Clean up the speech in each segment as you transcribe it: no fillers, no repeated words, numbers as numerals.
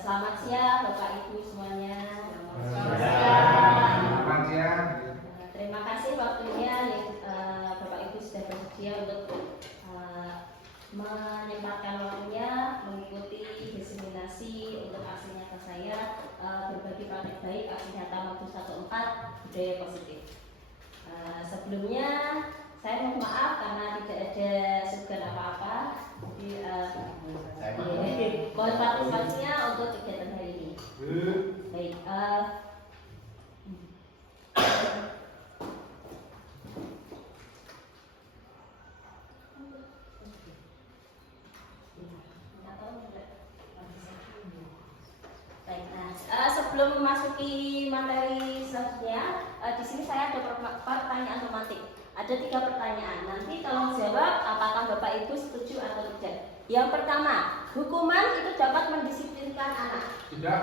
Selamat siang Bapak Ibu semuanya. Selamat siang. Terima kasih waktunya Bapak Ibu sudah bersedia untuk menyempatkan waktunya mengikuti diseminasi untuk aksi nyata saya berbagi praktek baik aksi nyata Mabus 14 budaya positif. Sebelumnya saya mohon maaf karena tidak ada sugan apa-apa. Jadi mohon partisipasinya untuk kegiatan hari ini. Baik. Sebelum memasuki materi selanjutnya, di sini saya ada pertanyaan tematik. Ada 3 pertanyaan. Nanti tolong jawab apakah Bapak Ibu setuju atau tidak. Yang pertama, hukuman itu dapat mendisiplinkan anak. Tidak.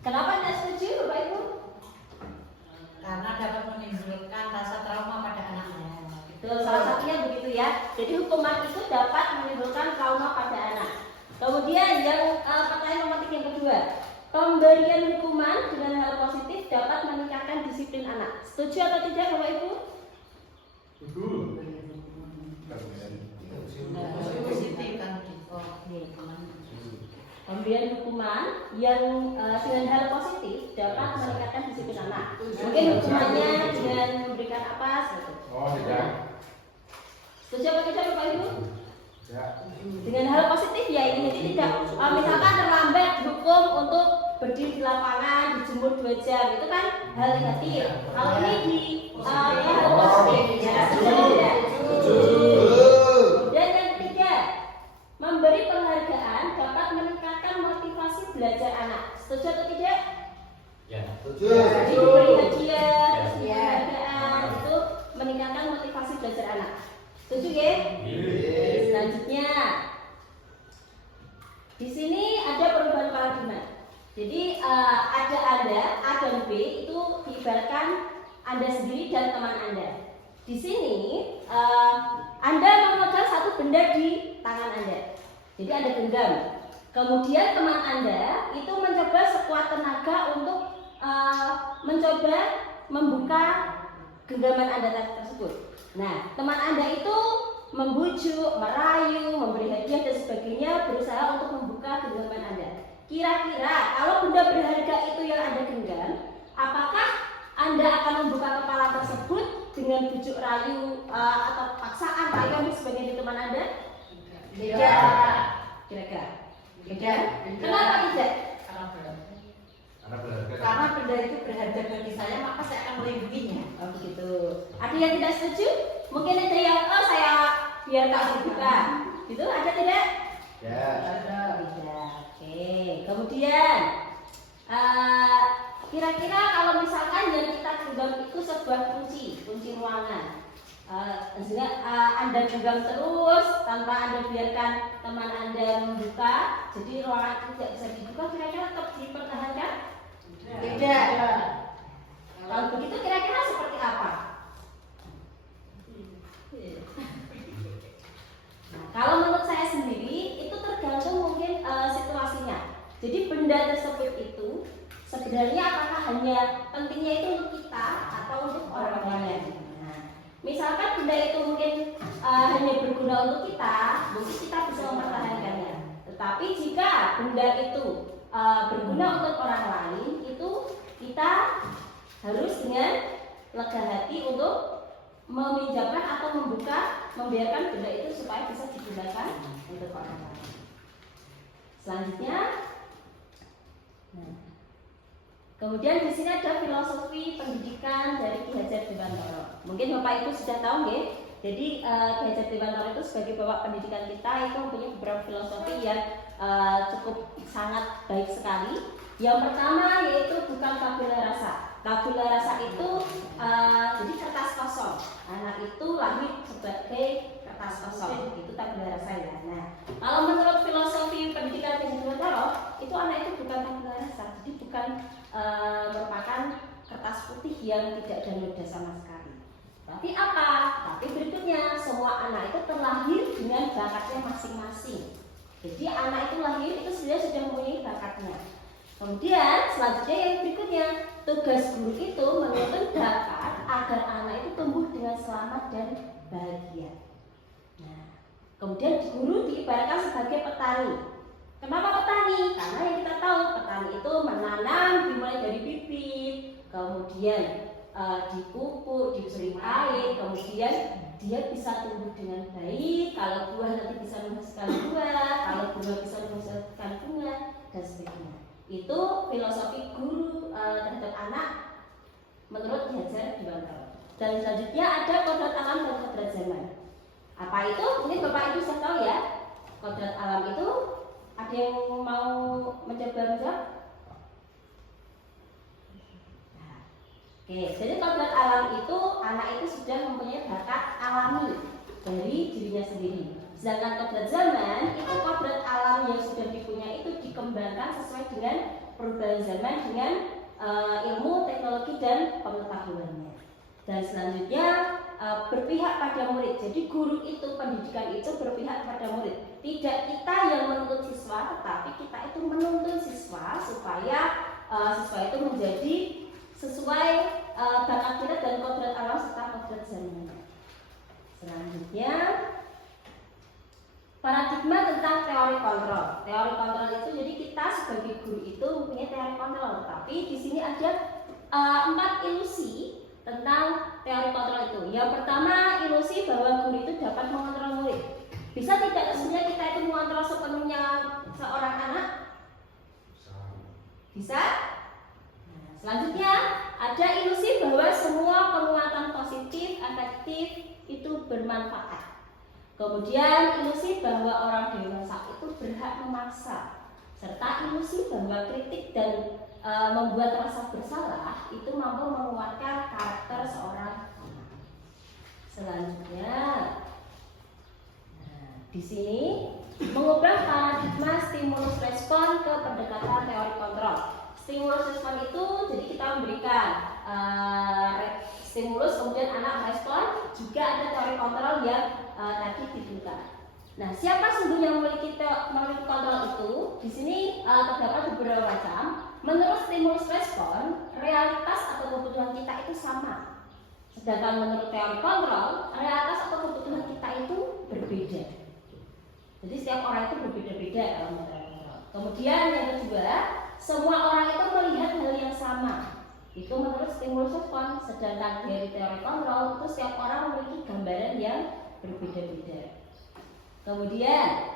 Kenapa tidak setuju, Bapak Ibu? Karena dapat menimbulkan rasa trauma pada anaknya. Betul, salah satunya begitu ya. Jadi hukuman itu dapat menimbulkan trauma pada anak. Kemudian yang pertanyaan nomor 3 yang kedua, pemberian hukuman dengan hal positif dapat meningkatkan disiplin anak. Setuju atau tidak, Bapak Ibu? Positif kan? Pemberian hukuman yang dengan hal positif dapat meningkatkan disiplin anak. Mungkin hukumannya dengan memberikan apa? Oh, tidak. Setuju atau tidak, Bapak Ibu? Ya. Dengan hal positif ya ini, jadi tidak misalkan terlambat hukum untuk berdiri di lapangan dijemur 2 jam, itu kan hal negatif. Kalau ini di hal positif ya. Dan yang ketiga, memberi penghargaan dapat meningkatkan motivasi belajar anak. Setuju atau tidak? Ya. Jadi memberi hadiah, penghargaan itu meningkatkan motivasi belajar anak. Setuju ya? Selanjutnya, di sini ada perubahan paradigma. Jadi ada Anda, A dan B itu diibaratkan Anda sendiri dan teman Anda. Di sini Anda memegang satu benda di tangan Anda. Jadi Anda genggam. Kemudian teman Anda itu mencoba sekuat tenaga untuk mencoba membuka genggaman Anda tersebut. Nah, teman Anda itu membujuk, merayu, memberi hadiah dan sebagainya, berusaha untuk membuka genggaman Anda. Kira-kira kalau benda berharga itu yang Anda genggam, apakah Anda akan membuka kepala tersebut dengan bujuk rayu atau paksaan rayu sebagai teman Anda? Tidak. Kira-kira? Tidak. Kenapa tidak? Karena benda itu berharga bagi saya, maka saya akan melindunginya. Oh begitu. Ada yang tidak setuju? Mungkin ada yang saya biar tak buka. Gitu ada tidak? Ya. Tidak. Oke. Kemudian kira-kira kalau misalkan yang kita genggam itu sebuah kunci ruangan. Anda genggam terus tanpa Anda biarkan teman Anda membuka, jadi ruangan itu tidak bisa dibuka, kira-kira tetap dipertahankan? Tidak. Kalau begitu kira-kira seperti apa? Nah, kalau menurut saya sendiri itu tergantung mungkin situasinya. Jadi benda tersebut itu sebenarnya apakah hanya pentingnya itu untuk kita atau untuk orang lain? Nah, misalkan benda itu mungkin hanya berguna untuk kita, mungkin kita bisa mempertahankannya. Tetapi jika benda itu berguna untuk orang lain, itu kita harus dengan lega hati untuk meminjamkan atau membiarkan benda itu supaya bisa digunakan untuk orang lain. Selanjutnya, kemudian di sini ada filosofi pendidikan dari Ki Hajar Dewantara. Mungkin Bapak Ibu sudah tahu ya. Jadi Ki Hajar Dewantara itu sebagai bapak pendidikan kita itu mempunyai beberapa filosofi yang cukup sangat baik sekali. Yang pertama yaitu bukan tabula rasa. Tabula rasa itu jadi kertas kosong. Anak itu lahir sebagai kertas kosong. Itu tabula rasa ya. Nah, kalau menurut filosofi pendidikan Ki Hajar Dewantara, itu anak itu bukan tabula rasa. Jadi bukan merupakan kertas putih yang tidak ada noda sama sekali. Tapi apa? Tapi berikutnya semua anak itu terlahir dengan bakatnya masing-masing. Jadi anak itu lahir itu sudah mempunyai bakatnya. Kemudian selanjutnya yang berikutnya, tugas guru itu menuntun bakat agar anak itu tumbuh dengan selamat dan bahagia. Nah, kemudian guru diibaratkan sebagai petani. Kenapa petani? Karena yang kita tahu petani itu menanam dimulai dari bibit, kemudian dipupuk, diberi air, kemudian dia bisa tumbuh dengan baik. Kalau buah nanti bisa menghasilkan buah, kalau bunga bisa menghasilkan bunga, dan sebagainya. Itu filosofi guru terhadap anak menurut Ki Hajar Dewantara. Dan selanjutnya ada kodrat alam dan kodrat zaman. Apa itu? Mungkin Bapak Ibu sudah tahu ya. Kodrat alam itu ada yang mau mencoba menjawab? Oke, jadi kodrat alam itu anak itu sudah mempunyai bakat alami dari dirinya sendiri. Sedangkan kodrat zaman itu kodrat alam yang sudah dipunya itu dikembangkan sesuai dengan perubahan zaman dengan ilmu, teknologi dan pengetahuannya. Dan selanjutnya berpihak pada murid. Jadi guru itu, pendidikan itu berpihak pada murid. Tidak kita yang menuntut siswa, tetapi kita itu menuntun siswa supaya siswa itu menjadi sesuai bakat kita dan kodrat alam serta kodrat zaman. Selanjutnya paradigma tentang teori kontrol. Teori kontrol itu jadi kita sebagai guru itu mempunyai teori kontrol, tapi di sini ada 4 ilusi tentang teori kontrol itu. Yang pertama, ilusi bahwa guru itu dapat mengontrol murid. Bisa tidak sebenarnya kita itu mengontrol sepenuhnya seorang anak? Bisa? Nah, selanjutnya ada ilusi bahwa semua penguatan positif, efektif itu bermanfaat. Kemudian ilusi bahwa orang dewasa itu berhak memaksa, serta ilusi bahwa kritik dan membuat rasa bersalah itu mampu menguatkan karakter seorang anak. Selanjutnya, di sini mengubah paradigma stimulus respon ke pendekatan teori kontrol. Stimulus respon itu jadi kita memberikan stimulus, kemudian anak merespon. Juga ada teori kontrol yang tadi diberikan. Nah, siapa sesungguhnya yang memiliki kontrol itu? Di sini terdapat beberapa macam. Menurut stimulus respon, realitas atau kebutuhan kita itu sama. Sedangkan menurut teori kontrol, realitas atau kebutuhan kita itu berbeda. Jadi setiap orang itu berbeda-beda dalam teori kontrol. Kemudian yang kedua, semua orang itu melihat hal yang sama. Itu menurut stimulus respon. Sedangkan dari teori kontrol itu setiap orang memiliki gambaran yang berbeda-beda. Kemudian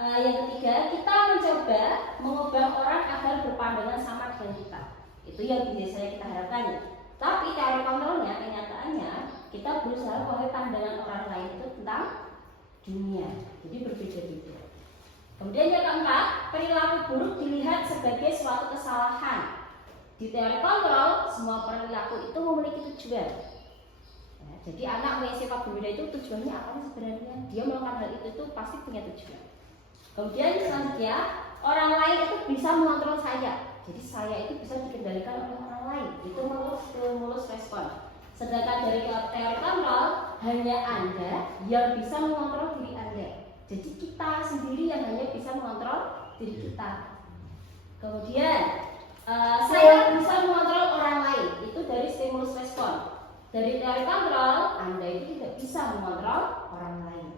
yang ketiga, kita mencoba mengubah orang agar berpandangan sama dengan kita. Itu yang biasanya kita harapkan. Tapi teori kontrolnya, kenyataannya kita berusaha bahwa pandangan orang lain itu tentang dunia. Jadi berbeda-beda. Kemudian yang keempat, perilaku buruk dilihat sebagai suatu kesalahan. Di teori kontrol, semua perilaku itu memiliki tujuan. Nah, jadi anak punya sifat berbeda itu tujuannya apa sih sebenarnya? Dia melakukan hal itu pasti punya tujuan. Kemudian selanjutnya, orang lain itu bisa mengontrol saya. Jadi saya itu bisa dikendalikan oleh orang lain. Itu menurut stimulus respon. Sedangkan dari teori kontrol, hanya Anda yang bisa mengontrol diri Anda. Jadi kita sendiri yang hanya bisa mengontrol diri kita. Kemudian saya bisa mengontrol orang lain. Itu dari stimulus respon. Dari teori kontrol, Anda itu tidak bisa mengontrol orang lain.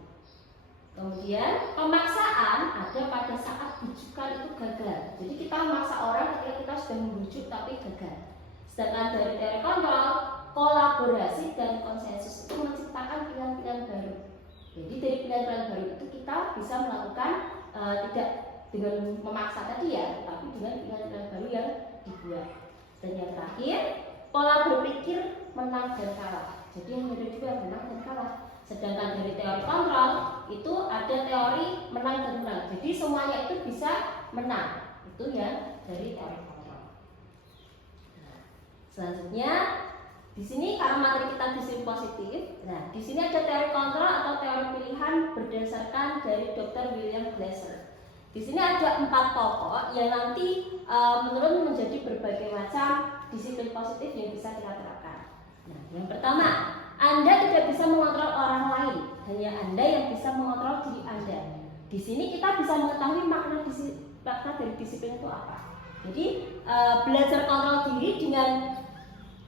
Kemudian pemaksaan ada pada saat bujukan itu gagal. Jadi kita memaksa orang ketika kita sudah membujuk tapi gagal. Sedangkan dari teori kontrol, kolaborasi dan konsensus itu menciptakan pilihan-pilihan baru. Jadi dari pilihan-pilihan baru itu kita bisa melakukan tidak dengan memaksa tadi ya, tapi dengan pilihan-pilihan baru yang dibuat. Dan yang terakhir, pola berpikir menang dan kalah. Jadi yang ada juga menang dan kalah. Sedangkan dari teori kontrol itu ada teori menang dan menang. Jadi semuanya itu bisa menang. Itu yang dari teori kontrol. Nah, selanjutnya di sini karena materi kita disiplin positif. Nah, di sini ada teori kontrol atau teori pilihan berdasarkan dari Dr. William Glasser. Di sini ada 4 pokok yang nanti menurun menjadi berbagai macam disiplin positif yang bisa kita terapkan. Nah, yang pertama, Anda tidak bisa mengontrol orang lain. hanya Anda yang bisa mengontrol diri Anda. Di sini kita bisa mengetahui makna dari disiplin itu apa. Jadi belajar kontrol diri dengan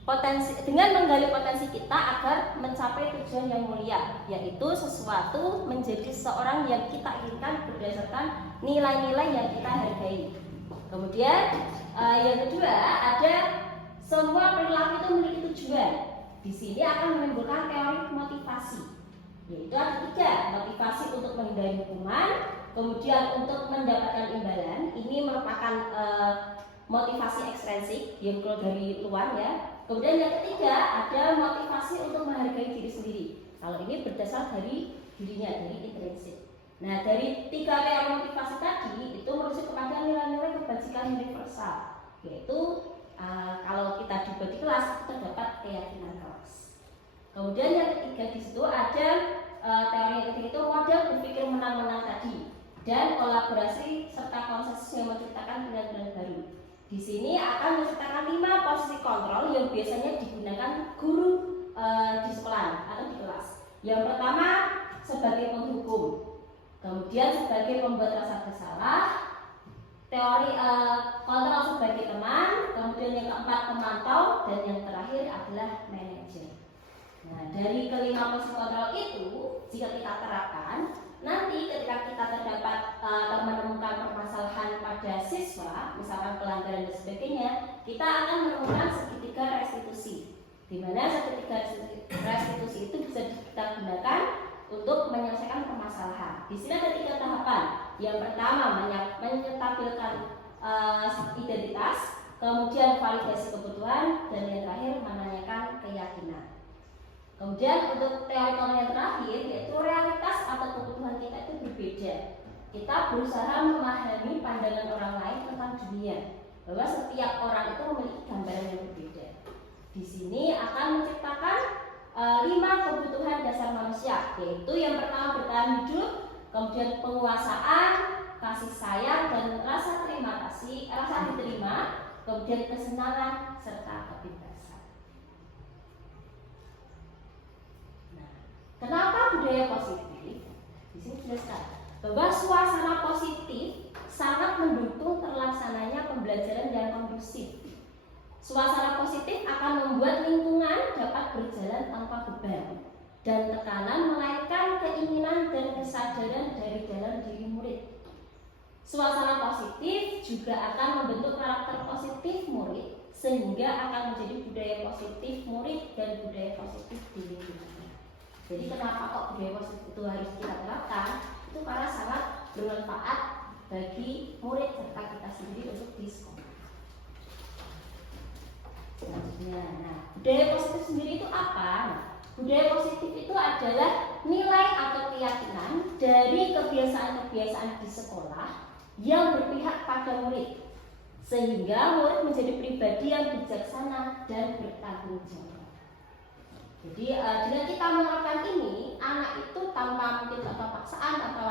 menggali potensi kita agar mencapai tujuan yang mulia, yaitu sesuatu menjadi seorang yang kita inginkan berdasarkan nilai-nilai yang kita hargai. Kemudian yang kedua, ada semua perilaku itu memiliki tujuan. Di sini akan menimbulkan teori motivasi, yaitu ada 3, motivasi untuk menghindari hukuman, kemudian untuk mendapatkan imbalan. Ini merupakan motivasi ekstrinsik yang keluar dari luar ya. Kemudian yang ketiga, ada motivasi untuk menghargai diri sendiri. Kalau ini berasal dari dirinya, dari intrinsik. Nah, dari 3 teori motivasi tadi itu merujuk kepada nilai-nilai kebajikan universal, yaitu kalau kita di kelas terdapat keyakinan kelas. Kemudian yang ketiga di situ ada teori yang ketiga itu model berpikir menang-menang tadi dan kolaborasi serta konsensus yang menciptakan pilihan-pilihan baru. Di sini akan menciptakan 5 posisi kontrol yang biasanya digunakan guru di sekolah atau di kelas. Yang pertama sebagai penghukum, kemudian sebagai pembuat rasa bersalah, teori kontrol sebagai teman, kemudian yang keempat pemantau, dan yang terakhir adalah manajer. Nah, dari kelima posisi kontrol itu jika kita terapkan, nanti ketika kita menemukan permasalahan pada siswa, misalkan pelanggaran dan sebagainya, kita akan menemukan segitiga restitusi, di mana segitiga restitusi itu bisa kita gunakan untuk menyelesaikan permasalahan. Di sini ada 3 tahapan. Yang pertama menyetabilkan identitas, kemudian validasi kebutuhan, dan yang terakhir menanyakan keyakinan. Kemudian untuk teori kontrol yang terakhir, yaitu realitas atau kebutuhan kita itu berbeda. Kita berusaha memahami pandangan orang lain tentang dunia, bahwa setiap orang itu memiliki gambaran yang berbeda. Di sini akan menciptakan 5 kebutuhan dasar manusia, yaitu yang pertama bertahan hidup, kemudian penguasaan, kasih sayang, dan rasa diterima, kemudian kesenangan serta kebebasan. Nah, kenapa budaya positif? Di sini jelaskan bahwa suasana positif sangat mendukung terlaksananya pembelajaran yang kondusif. Suasana positif akan membuat lingkungan dapat berjalan tanpa beban dan tekanan, melainkan keinginan dan kesadaran dari dalam diri murid. Suasana positif juga akan membentuk karakter positif murid, sehingga akan menjadi budaya positif murid dan budaya positif di lingkungan. Jadi kenapa kok budaya positif itu harus kita terapkan? Itu karena sangat bermanfaat bagi murid serta kita sendiri untuk di sekolah. Selanjutnya, budaya positif sendiri itu apa? Budaya positif itu adalah nilai atau keyakinan dari kebiasaan-kebiasaan di sekolah yang berpihak pada murid, sehingga murid menjadi pribadi yang bijaksana dan bertanggung jawab. Jadi dengan kita menerapkan ini, anak itu tanpa mungkin tanpa paksaan atau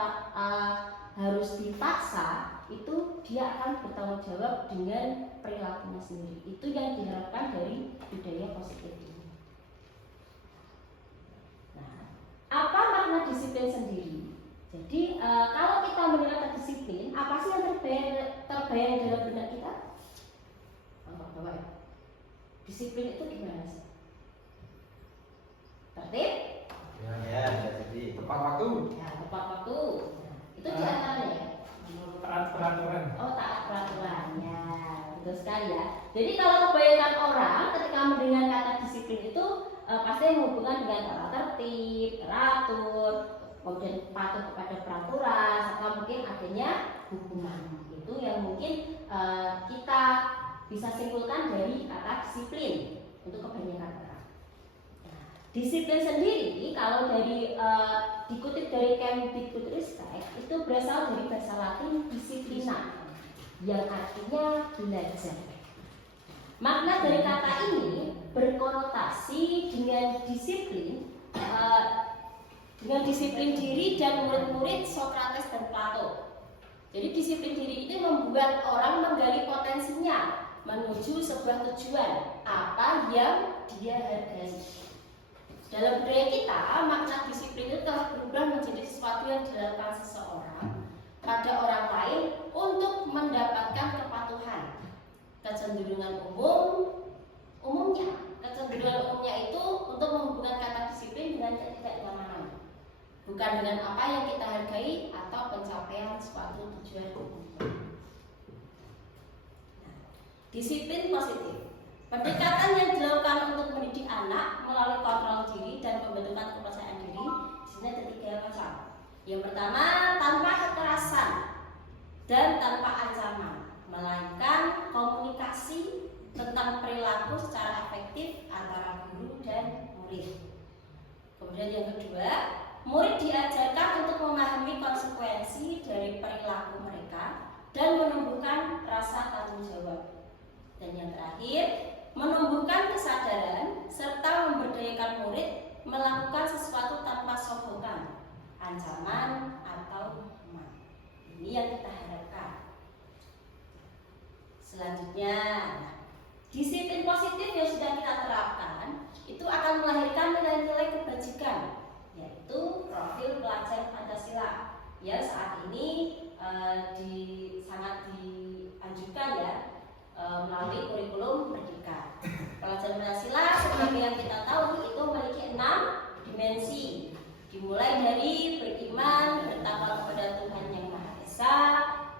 harus dipaksa, itu dia akan bertanggung jawab dengan perilakunya sendiri. Itu yang diharapkan dari budaya positif ini. Nah, apa makna disiplin sendiri? Jadi kalau kita menerapkan disiplin, apa sih yang terbayang dalam benak kita? Disiplin itu gimana sih? Tertib? Ya, jadi tepat waktu. Ya, tepat waktu. Itu diantaranya ya. Taat peraturan. Oh, taat peraturannya, betul sekali ya. Jadi kalau kebanyakan orang ketika mendengar kata disiplin itu pasti menghubungkan dengan tata tertib, teratur, kemudian patuh kepada peraturan, serta mungkin adanya hukuman. Itu yang mungkin kita bisa simpulkan dari kata disiplin untuk kebanyakan orang. Nah, disiplin sendiri kalau dari dikutip dari Kemdikbudristek itu berasal dari bahasa Latin disiplina yang artinya belajar. Makna dari kata ini berkonotasi dengan disiplin diri dan murid-murid Sokrates dan Plato. Jadi disiplin diri itu membuat orang menggali potensinya menuju sebuah tujuan apa yang dia hargai. Dalam budaya kita, makna disiplin itu telah berubah menjadi sesuatu yang dilakukan seseorang pada orang lain untuk mendapatkan kepatuhan. Kecenderungan umumnya itu untuk menghubungkan kata disiplin dengan ketidaknyamanan, bukan dengan apa yang kita hargai atau pencapaian suatu tujuan. Disiplin positif, pendekatan yang dilakukan untuk mendidik anak melalui kontrol diri dan pembentukan kepercayaan diri. Di sini ada 3 macam. Yang pertama, tanpa kekerasan dan tanpa ancaman, melainkan komunikasi tentang perilaku secara efektif antara guru dan murid. Kemudian yang kedua, murid diajarkan untuk memahami konsekuensi dari perilaku mereka dan menumbuhkan rasa tanggung jawab. Dan yang terakhir, menumbuhkan kesadaran serta memberdayakan murid melakukan sesuatu tanpa sogokan, ancaman atau hukuman. Ini yang kita harapkan. Selanjutnya, disiplin positif yang sudah kita terapkan itu akan melahirkan nilai-nilai kebajikan, yaitu profil pelajar Pancasila yang saat ini sangat dianjurkan ya, melalui kurikulum Merdeka. Pelajaran Pancasila seperti yang kita tahu itu memiliki 6 dimensi, dimulai dari beriman, bertakwa kepada Tuhan Yang Maha Esa,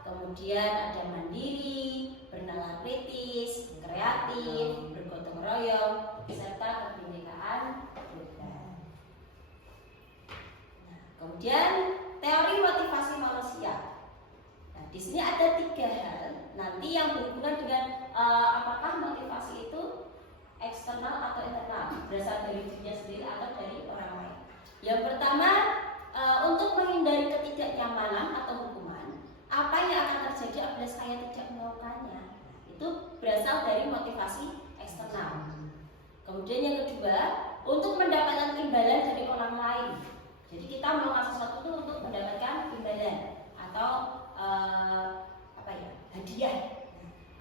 kemudian ada mandiri, bernalar kritis, kreatif, bergotong royong, serta kebinekaan global. Kemudian teori motivasi manusia. Nah, di sini ada 3 hal nanti yang berhubungan dengan apakah motivasi itu eksternal atau internal, berasal dari dirinya sendiri atau dari orang lain. Yang pertama, untuk menghindari ketidaknyamanan atau hukuman, apa yang akan terjadi apabila saya tidak melakukannya, itu berasal dari motivasi eksternal. Kemudian yang kedua, untuk mendapatkan imbalan dari orang lain. Jadi kita melakukan sesuatu itu untuk mendapatkan imbalan atau hadiah.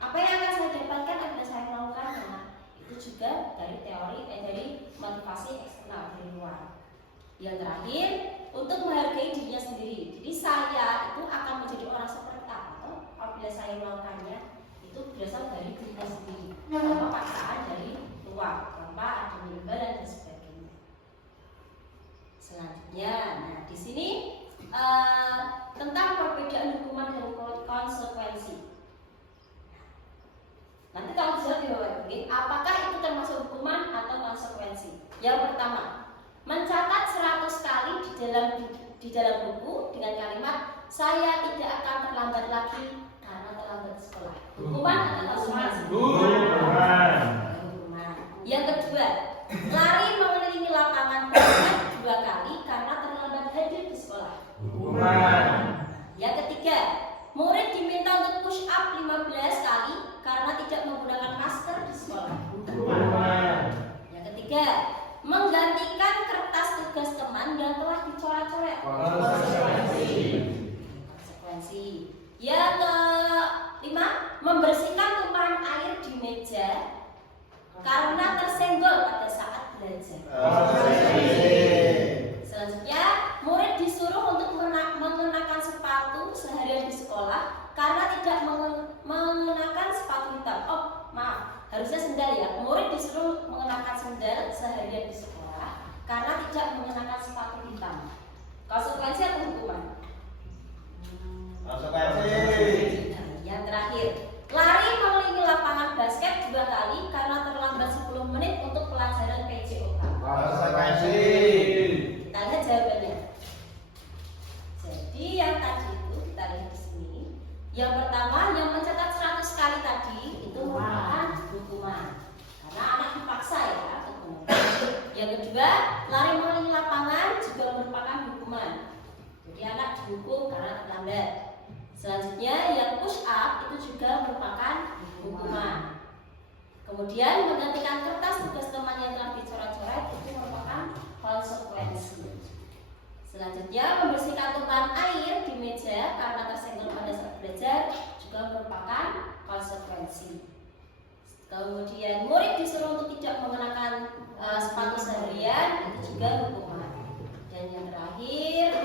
Apa yang akan saya dapatkan apabila saya melakukannya, itu juga dari dari motivasi eksternal dari luar. Yang terakhir, untuk menghargai dirinya sendiri. Jadi saya itu akan menjadi orang seperti apa apabila saya melakukannya, itu berasal dari dirinya sendiri, tanpa paksaan dari luar, tanpa ada imbalan dan sebagainya. Selanjutnya, nah di sini tentang perbedaan hukuman dan konsekuensi. Nanti kalau bisa dijawab, apakah itu termasuk hukuman atau konsekuensi? Yang pertama, mencatat 100 kali di dalam buku dengan kalimat saya tidak akan terlambat lagi karena terlambat sekolah. Hukuman atau konsekuensi? Hukuman. Yang kedua, lari mengelilingi lapangan basket 2 kali karena terlambat hadir di sekolah. Hukuman. Yang ketiga, murid diminta untuk push up 15 kali karena tidak menggunakan masker di sekolah. Yang ketiga, menggantikan kertas tugas teman yang telah dicoret-coret. Konsekuensi. Yang kelima, membersihkan tumpahan air di meja karena tersenggol pada saat belajar. Selanjutnya, murid disuruh untuk mengenakan sepatu seharian di sekolah karena tidak mengenakan sepatu hitam. Oh, maaf, harusnya sendal ya. Murid disuruh mengenakan sendal seharian di sekolah karena tidak mengenakan sepatu hitam. Konsekuensi atau hukuman? Konsekuensi. Yang terakhir, lari mengelilingi lapangan basket 2 kali karena terlambat 10 menit untuk pelajaran PJOK. Konsekuensi. Kita lihat jawabannya. Jadi yang tadi itu kita lihat di sini. Yang pertama, yang mencatat 100 kali tadi itu merupakan hukuman karena anak dipaksa ya. Yang kedua, lari mengelilingi lapangan juga merupakan hukuman. Jadi anak dihukum karena terlambat. Selanjutnya, yang push up itu juga merupakan hukuman. Kemudian menggantikan kertas tugas teman yang telah dicoret-coret itu merupakan konsekuensi. Selanjutnya, membersihkan tumpahan air di meja karena tersenggol pada saat belajar juga merupakan konsekuensi. Kemudian, murid disuruh untuk tidak mengenakan sepatu seharian itu juga hukuman. Dan yang terakhir,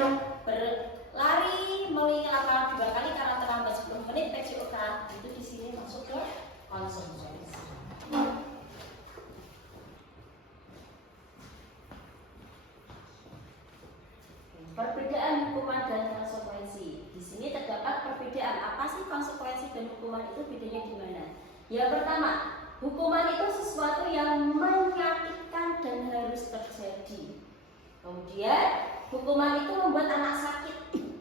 berlari mengelilingi lapangan 2 kali karena terlambat 10 menit PJOK itu di sini masuk ke konsekuensi. Perbedaan hukuman dan konsekuensi. Di sini terdapat perbedaan. Apa sih konsekuensi dan hukuman itu, bedanya di mana? Yang pertama, hukuman itu sesuatu yang menyakitkan dan harus terjadi. Kemudian, hukuman itu membuat anak sakit,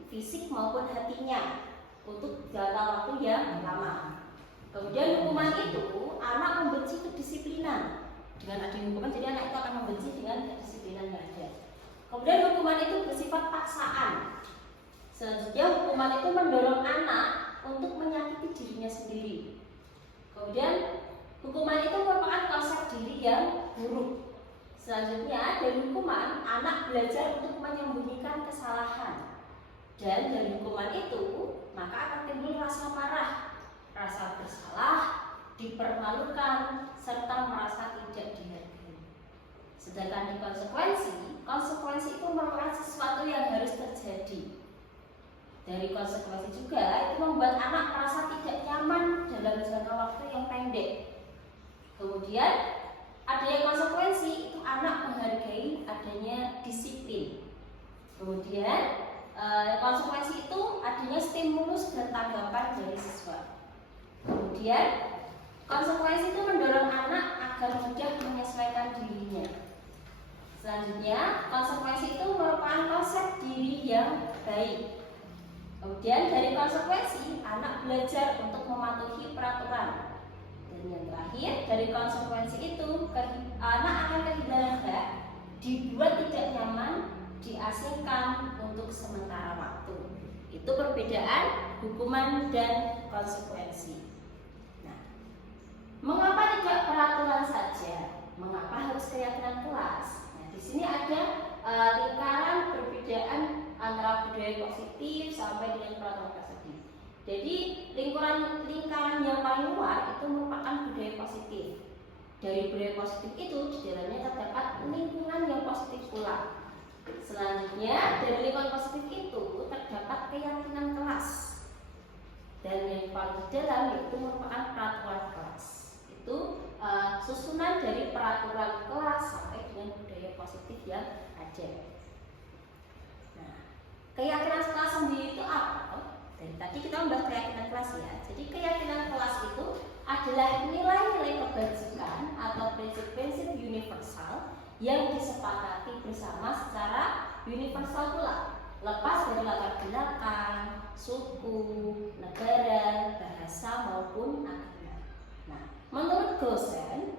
fisik maupun hatinya, untuk jangka waktu yang lama. Kemudian hukuman itu, anak membenci kedisiplinan. Dengan adanya hukuman, jadi anak itu akan membenci dengan kedisiplinan yang ada. Kemudian hukuman itu bersifat paksaan. Selanjutnya, hukuman itu mendorong anak untuk menyakiti dirinya sendiri. Kemudian, hukuman itu merupakan konsep diri yang buruk. Selanjutnya, dari hukuman, anak belajar untuk menyembunyikan kesalahan. Dan dari hukuman itu, maka akan timbul rasa marah, rasa bersalah, dipermalukan, serta merasa tidak dihargai. Sedangkan di konsekuensi itu merupakan sesuatu yang harus terjadi. Dari konsekuensi juga, itu membuat anak merasa tidak nyaman dalam jangka waktu yang pendek. Kemudian, adanya konsekuensi itu anak menghargai adanya disiplin. Kemudian konsekuensi itu adanya stimulus dan tanggapan dari siswa. Kemudian konsekuensi itu mendorong anak agar mudah menyesuaikan dirinya. Selanjutnya, konsekuensi itu merupakan konsep diri yang baik. Kemudian dari konsekuensi, anak belajar untuk mematuhi peraturan. Dan yang terakhir, dari konsekuensi itu, anak akan kehilangan hak, dibuat tidak nyaman, diasingkan untuk sementara waktu. Itu perbedaan hukuman dan konsekuensi. Nah, mengapa tidak peraturan saja? Mengapa harus keyakinan kelas? Nah, di sini ada lingkaran perbedaan antara budaya positif sampai dengan peraturan positif. Jadi lingkaran yang paling luar itu merupakan budaya positif. Dari budaya positif itu di dalamnya terdapat lingkungan yang positif pula. Selanjutnya dari lingkungan positif itu terdapat keyakinan kelas. Dan yang paling dalam itu merupakan peraturan kelas. Itu susunan dari peraturan kelas sampai dengan budaya positif yang ada. Nah, keyakinan kelas sendiri itu apa? Dari tadi kita membahas keyakinan kelas ya. Jadi keyakinan kelas itu adalah nilai-nilai kebajikan atau prinsip-prinsip universal yang disepakati bersama secara universal pula, lepas dari latar belakang, suku, negara, bahasa maupun agama. Nah, menurut Gosen,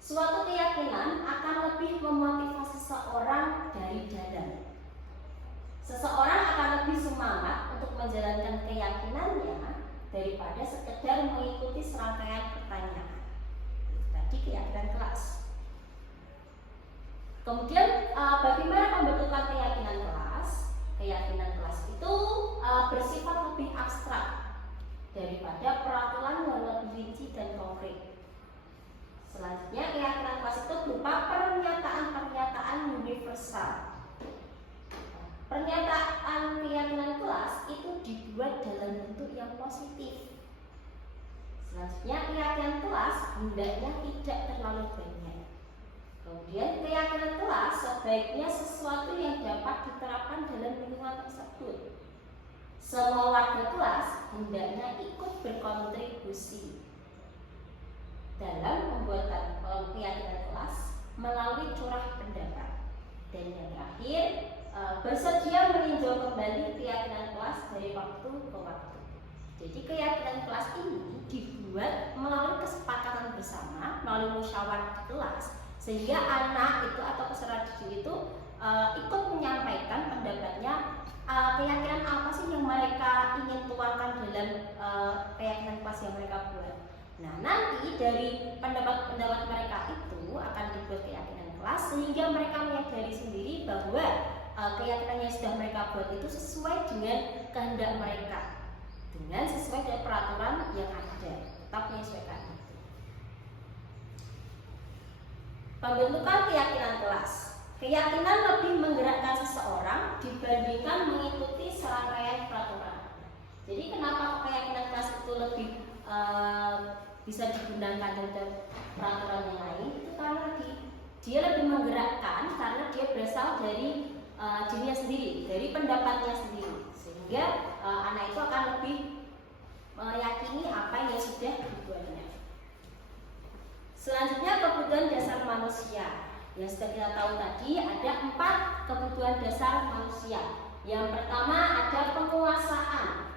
suatu keyakinan akan lebih memotivasi seseorang dari dalam. Seseorang akan lebih semangat untuk menjalankan keyakinannya daripada sekedar mengikuti serangkaian pertanyaan. Itu tadi keyakinan kelas. Kemudian bagaimana pembentukan keyakinan kelas? Keyakinan kelas itu bersifat lebih abstrak daripada peraturan yang lebih rinci dan konkret. Selanjutnya keyakinan kelas itu berupa pernyataan-pernyataan universal. Pernyataan keyakinan kelas itu dibuat dalam bentuk yang positif. Selanjutnya keyakinan kelas hendaknya tidak terlalu banyak. Kemudian keyakinan kelas sebaiknya sesuatu yang dapat diterapkan dalam lingkungan tersebut. Semua warga kelas hendaknya ikut berkontribusi dalam pembuatan keyakinan kelas melalui curah pendapat. Dan yang terakhir, bersedia meninjau kembali keyakinan kelas dari waktu ke waktu. Jadi keyakinan kelas ini dibuat melalui kesepakatan bersama, melalui musyawarah di kelas, sehingga anak itu atau peserta didik itu ikut menyampaikan pendapatnya, keyakinan apa sih yang mereka ingin tuangkan dalam keyakinan kelas yang mereka buat. Nah, nanti dari pendapat-pendapat mereka itu akan dibuat keyakinan kelas sehingga mereka menyadari sendiri bahwa keyakinan yang sudah mereka buat itu sesuai dengan kehendak mereka, dengan sesuai dengan peraturan yang ada, tetap menyesuaikan itu. Pembentukan keyakinan kelas. Keyakinan lebih menggerakkan seseorang dibandingkan mengikuti serangkaian peraturan. Jadi kenapa keyakinan kelas itu lebih bisa digunakan dalam peraturan yang lain? Itu karena dia lebih menggerakkan karena dia berasal dari dirinya sendiri, dari pendapatnya sendiri, sehingga anak itu akan lebih meyakini apa yang sudah dibuatnya. Selanjutnya kebutuhan dasar manusia. Yang sudah kita tahu tadi ada 4 kebutuhan dasar manusia. Yang pertama ada penguasaan.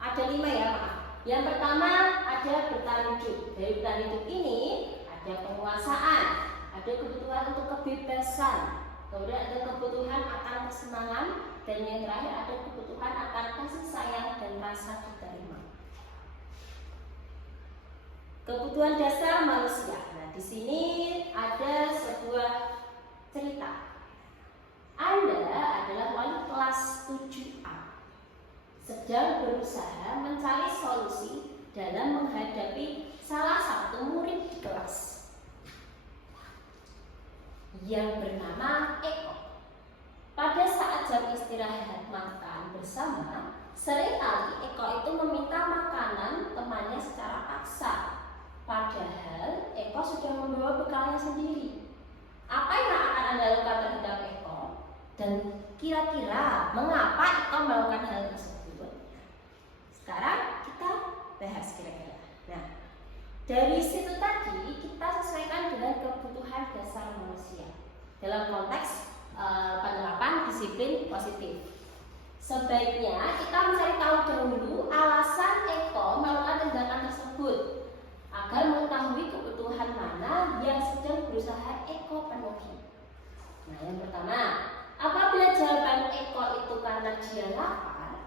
Ada 5 ya, maaf. Yang pertama ada bertahan hidup. Dari bertahan hidup ini ada penguasaan, ada kebutuhan untuk kebebasan, kemudian ada kebutuhan akan kesenangan, dan yang terakhir ada kebutuhan akan kasih sayang dan rasa diterima. Kebutuhan dasar manusia. Nah, di sini ada sebuah cerita. Anda adalah wali kelas 7A, sedang berusaha mencari solusi dalam menghadapi salah satu murid di kelas yang bernama Eko. Pada saat jam istirahat makan bersama, seringkali Eko itu meminta makanan temannya secara paksa. Padahal Eko sudah membawa bekalnya sendiri. Apa yang akan Anda lakukan terhadap Eko? Dan kira-kira mengapa Eko melakukan hal tersebut? Sekarang kita bahas kira-kira. Nah, dari situ tadi kita sesuaikan dengan kebutuhan dasar manusia dalam konteks penerapan disiplin positif. Sebaiknya kita mencari tahu dahulu alasan Eko melakukan tindakan tersebut agar mengetahui kebutuhan mana yang sedang berusaha Eko penuhi. Nah, yang pertama, apabila jawaban Eko itu karena dia lapar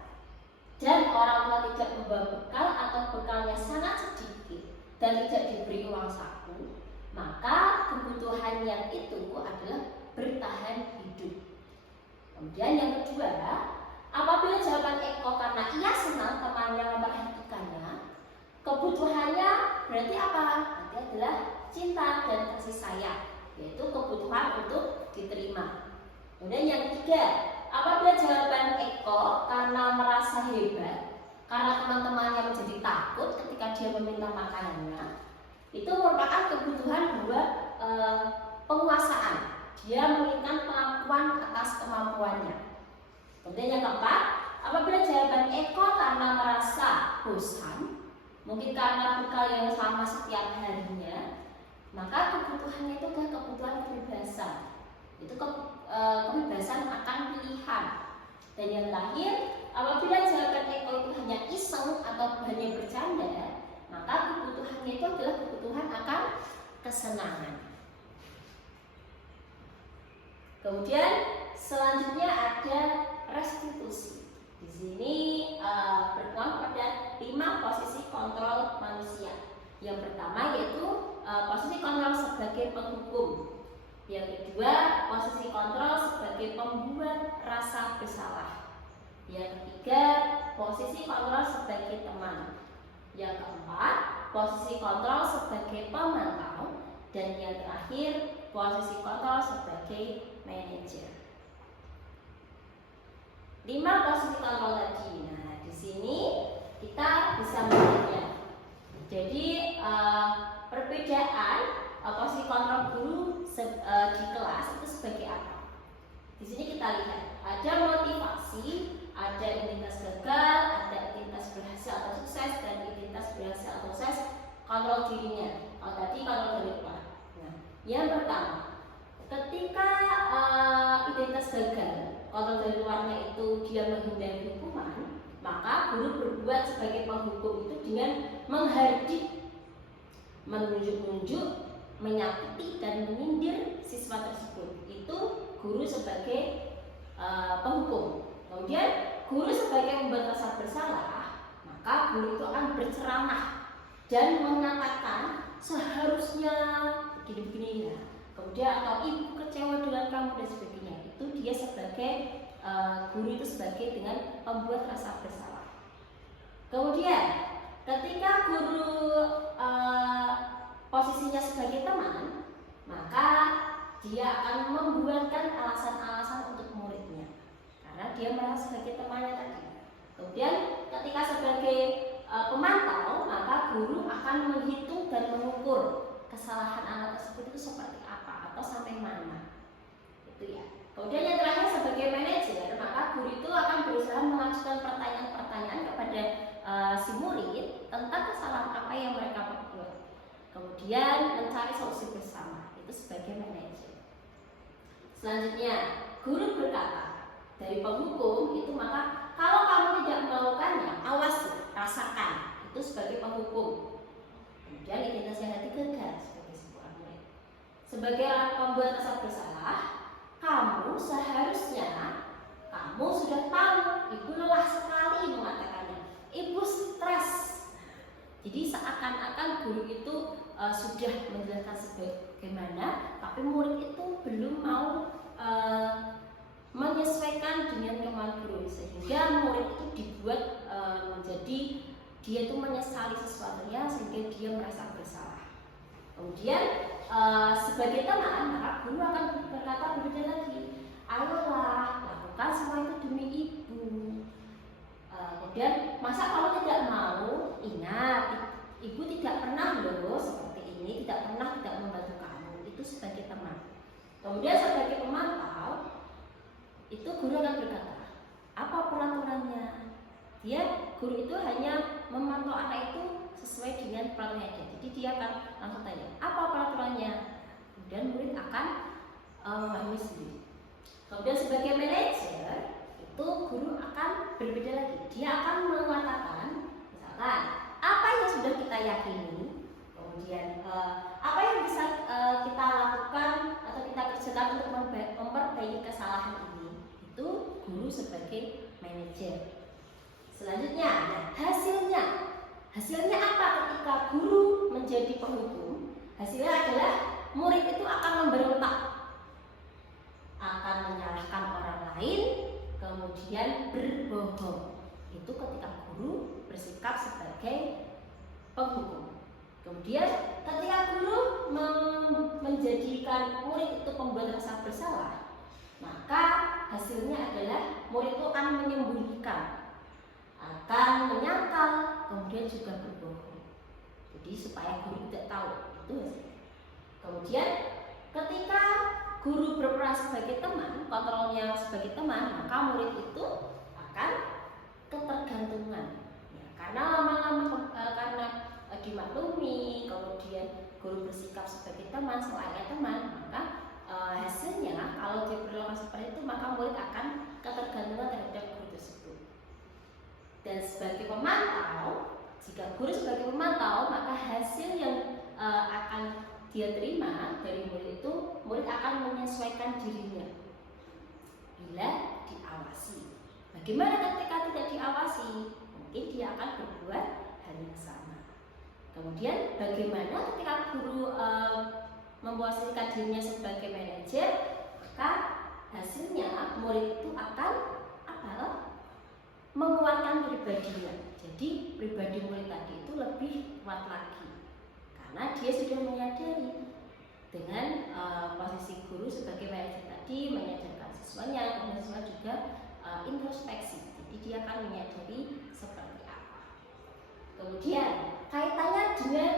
dan orang tua tidak membawa bekal atau bekalnya sangat sedikit dan tidak diberi uang saku, maka kebutuhan yang itu adalah bertahan hidup. Kemudian yang kedua, apabila jawaban Eko karena ia senang temannya memperhatikannya, kebutuhannya berarti apa? Berarti adalah cinta dan kasih sayang, yaitu kebutuhan untuk diterima. Kemudian yang ketiga, apabila jawaban Eko karena merasa hebat, karena teman-temannya menjadi takut ketika dia meminta makanannya, itu merupakan kebutuhan penguasaan. Dia menginginkan pengakuan atas kemampuannya. Kemudian yang keempat, apabila jawaban Eko karena merasa bosan, mungkin karena bekal yang sama setiap harinya, maka kebutuhannya itu adalah kebutuhan kebebasan. Itu kebebasan akan pilihan. Dan yang terakhir, apabila jawaban Eko itu hanya iseng atau hanya bercanda, maka kebutuhannya itu adalah kebutuhan akan kesenangan. Kemudian selanjutnya ada restitusi. Di sini berpegang pada 5 posisi kontrol manusia. Yang pertama yaitu posisi kontrol sebagai penghukum. Yang kedua, posisi kontrol sebagai pembuat rasa bersalah. Yang ketiga, posisi kontrol sebagai teman. Yang keempat, posisi kontrol sebagai pemantau. Dan yang terakhir, posisi kontrol sebagai manajer. 5 posisi kontrol tadi. Nah, di sini kita bisa melihatnya. Jadi perbedaan posisi kontrol guru di kelas itu sebagai apa? Di sini kita lihat ada motivasi, ada identitas gagal, ada identitas berhasil atau sukses, dan identitas berhasil atau sukses kontrol dirinya. Kalau tadi kontrol dari luar. Nah, yang pertama, ketika identitas gagal, kontrol dari luarnya itu dia menghindari hukuman, maka guru berbuat sebagai penghukum itu dengan menghardik, menunjuk-nunjuk, menyakiti dan menyindir siswa tersebut. Itu guru sebagai penghukum. Kemudian guru sebagai membuat rasa bersalah, maka guru itu akan berceramah dan mengatakan seharusnya begini-begini ya. Kemudian atau ibu kecewa dengan kamu dan sebagainya. Itu dia sebagai guru itu sebagai dengan membuat rasa bersalah. Kemudian ketika guru posisinya sebagai teman, maka dia akan membuatkan alasan-alasan untuk muridnya karena dia merasa sebagai temannya tadi. Kemudian ketika sebagai pemantau, maka guru akan menghitung dan mengukur kesalahan anak tersebut itu seperti apa atau sampai mana. Itu ya. Kemudian yang terakhir sebagai manajer, maka guru itu akan berusaha mengajukan pertanyaan-pertanyaan kepada si murid tentang kesalahan apa yang mereka perbuat. Kemudian mencari solusi bersama. Itu sebagai manajer. Selanjutnya, guru berkata, dari penghukum itu maka kalau kamu tidak melakukannya, awas, rasakan. Itu sebagai penghukum. Kemudian identitas yang gagal sebagai sebuah murid. Sebagai orang pembuat rasa bersalah, kamu seharusnya kamu sudah tahu ibu lelah sekali mengatakannya. Ibu stres. Jadi seakan-akan guru itu sudah menjelaskan sebagaimana, tapi murid itu belum mau menyesuaikan dengan kemauan guru, sehingga murid itu dibuat menjadi dia itu menyesali sesuatunya sehingga dia merasa bersalah. Kemudian sebagai teman, maka guru akan berkata berbeda lagi. Ayolah, lakukan semua itu demi ibu. Kemudian masa kalau tidak mau, ingat ibu tidak pernah loh seperti ini, tidak pernah tidak membantu kamu. Itu sebagai teman. Kemudian sebagai pemantau, itu guru akan berkata, apa peraturannya? Guru itu hanya memantau anak itu sesuai dengan peraturannya. Jadi dia akan langsung tanya, apa peraturannya? Kemudian murid akan memahami sendiri. Kemudian sebagai manajer, itu guru akan berbeda lagi. Dia akan mengatakan, misalkan apa yang sudah kita yakini, kemudian apa yang bisa kita lakukan atau kita kerjakan untuk memperbaiki kesalahan ini. Itu guru sebagai manajer. Selanjutnya, hasilnya apa ketika guru menjadi penghukum? Hasilnya adalah murid itu akan memberontak, akan menyalahkan orang lain, kemudian berbohong. Itu ketika guru bersikap sebagai penghukum. Kemudian ketika guru menjadikan murid itu pembuat rasa bersalah, maka hasilnya adalah murid itu akan menyembunyikan, akan menyangkal, kemudian juga berbohong. Jadi supaya guru tidak tahu itu hasilnya. Kemudian ketika guru berperan sebagai teman, kontrolnya sebagai teman, maka murid itu akan ketergantungan. Ya, karena lama-lama karena dimaklumi, kemudian guru bersikap sebagai teman, selayaknya teman, maka hasilnya kalau dia berlaku seperti itu, maka murid akan ketergantungan terhadap guru tersebut. Dan sebagai pemantau, jika guru sebagai pemantau, maka hasil yang akan dia terima dari murid itu, murid akan menyesuaikan dirinya bila diawasi. Bagaimana ketika tidak diawasi? Mungkin dia akan berbuat hal yang sama. Kemudian bagaimana ketika guru memposisikan dirinya sebagai manajer, maka hasilnya murid itu akan menguatkan pribadinya. Jadi pribadi murid tadi itu lebih kuat lagi karena dia sudah menyadari dengan posisi guru sebagai manajer tadi menyadarkan siswanya, kemudian siswa juga introspeksi. Jadi dia akan menyadari seperti apa. Kemudian kaitannya dengan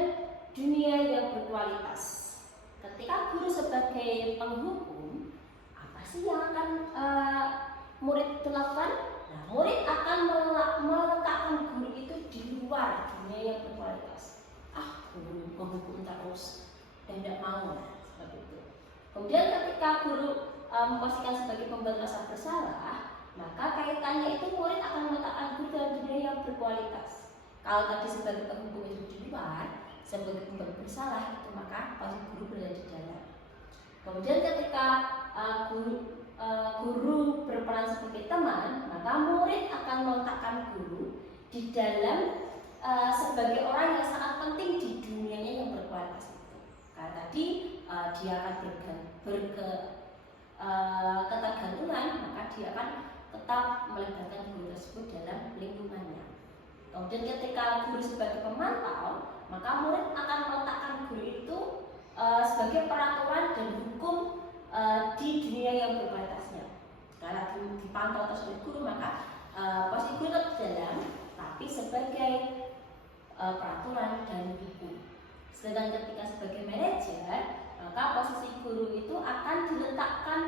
dunia yang berkualitas. Ketika guru sebagai penghukum, apa sih yang akan murid lakukan? Nah, murid akan meletakkan guru itu di luar dunia yang berkualitas. Guru menghukum terus dan tidak mau, seperti itu. Kemudian ketika guru memposisikan sebagai pembuat rasa bersalah, maka kaitannya itu murid akan meletakkan guru dalam dunia yang berkualitas. Kalau tadi sebagai penghukum itu di luar, sebagai pembuat bersalah itu maka posisi guru berada di dalam. Kemudian ketika guru berperan sebagai teman, maka murid akan meletakkan guru di dalam sebagai orang yang sangat penting di dunianya yang berkualitas itu. Karena tadi dia akan ketergantungan, maka dia akan tetap melibatkan guru tersebut dalam lingkungannya. Kemudian ketika guru sebagai pemantau, maka murid akan meletakkan guru itu sebagai peraturan dan hukum di dunia yang berbatasnya. Karena dipantau terus oleh guru, maka posisi guru tetap jalan, tapi sebagai peraturan dan hukum. Sedangkan ketika sebagai manajer, maka posisi guru itu akan diletakkan,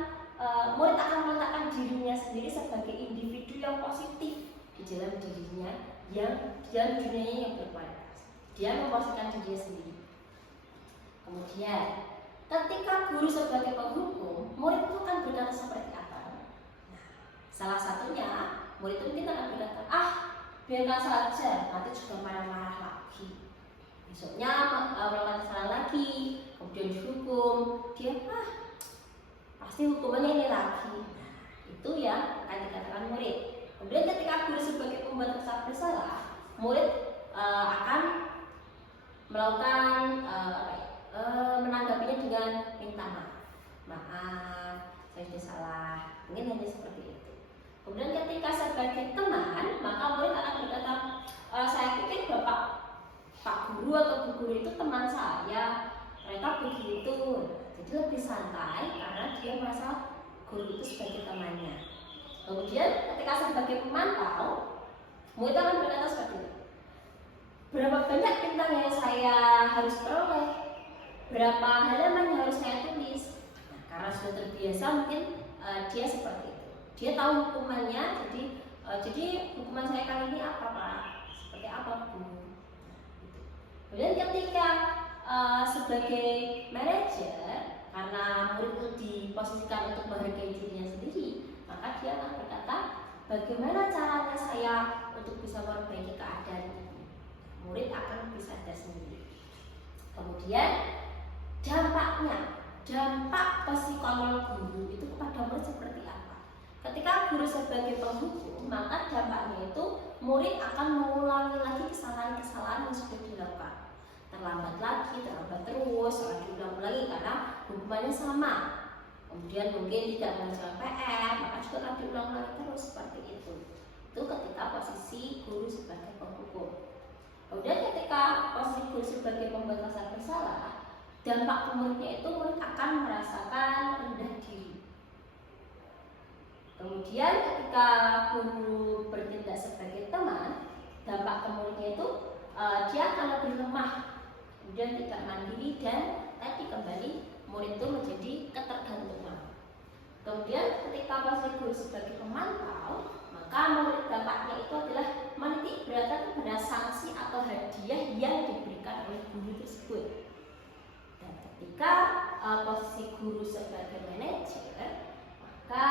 murid akan meletakkan dirinya sendiri sebagai individu yang positif di dalam dirinya, yang di dalam dunianya yang berkualitas. Dia memposisikan dirinya sendiri. Kemudian, ketika guru sebagai penghukum, murid itu akan berkata seperti apa? Nah, salah satunya, murid itu mungkin akan berkata, biarkan saja, nanti juga marah-marah lagi. Besoknya melakukan kesalahan lagi, kemudian dihukum, dia pasti hukumannya ini lagi. Nah, itu yang akan dikatakan murid. Kemudian ketika guru sebagai pembuat kesalahan bersalah, murid akan melakukan menanggapinya dengan minta maaf, saya sudah salah, mungkin hanya seperti itu. Kemudian ketika sebagai teman, maka murid akan berkata, saya pikir Pak Guru atau Bu Guru itu teman saya, mereka begitu, jadi lebih santai karena dia merasa guru itu sebagai temannya. Kemudian ketika sebagai pemantau, murid akan berkata seperti ini, berapa banyak bintang yang saya harus peroleh, berapa halaman yang harus saya tulis. Nah, karena sudah terbiasa, mungkin dia seperti itu. Dia tahu hukumannya, jadi hukuman saya kali ini apa Pak? Seperti apa Bu? Kemudian ketika sebagai manajer, karena murid itu diposisikan untuk menghargai dirinya sendiri, maka dia akan berkata, bagaimana caranya saya untuk bisa memperbaiki keadaan ini? Murid akan bisa sadar sendiri. Kemudian dampak psikolog guru itu kepada murid seperti apa? Ketika guru sebagai penghukum, maka dampaknya itu murid akan mengulangi lagi kesalahan-kesalahan yang sudah dilakukan. Terlambat terus, diulang-ulangi karena hukumannya sama. Kemudian mungkin tidak mengerjakan PR, maka juga akan diulang-ulangi terus seperti itu. Itu ketika posisi guru sebagai penghukum. Kemudian ketika posisi guru sebagai pembuat kesalahan bersalah, dampak ke muridnya itu murid akan merasakan rendah diri. Kemudian ketika guru bertindak sebagai teman, dampak ke muridnya itu dia akan lebih lemah, kemudian tidak mandiri, dan tadi kembali murid itu menjadi ketergantungan. Kemudian ketika posisi guru sebagai pemantau, maka murid dampaknya itu adalah menitik beratkan kepada sanksi atau hadiah yang diberikan oleh guru tersebut. Dan ketika posisi guru sebagai manajer, maka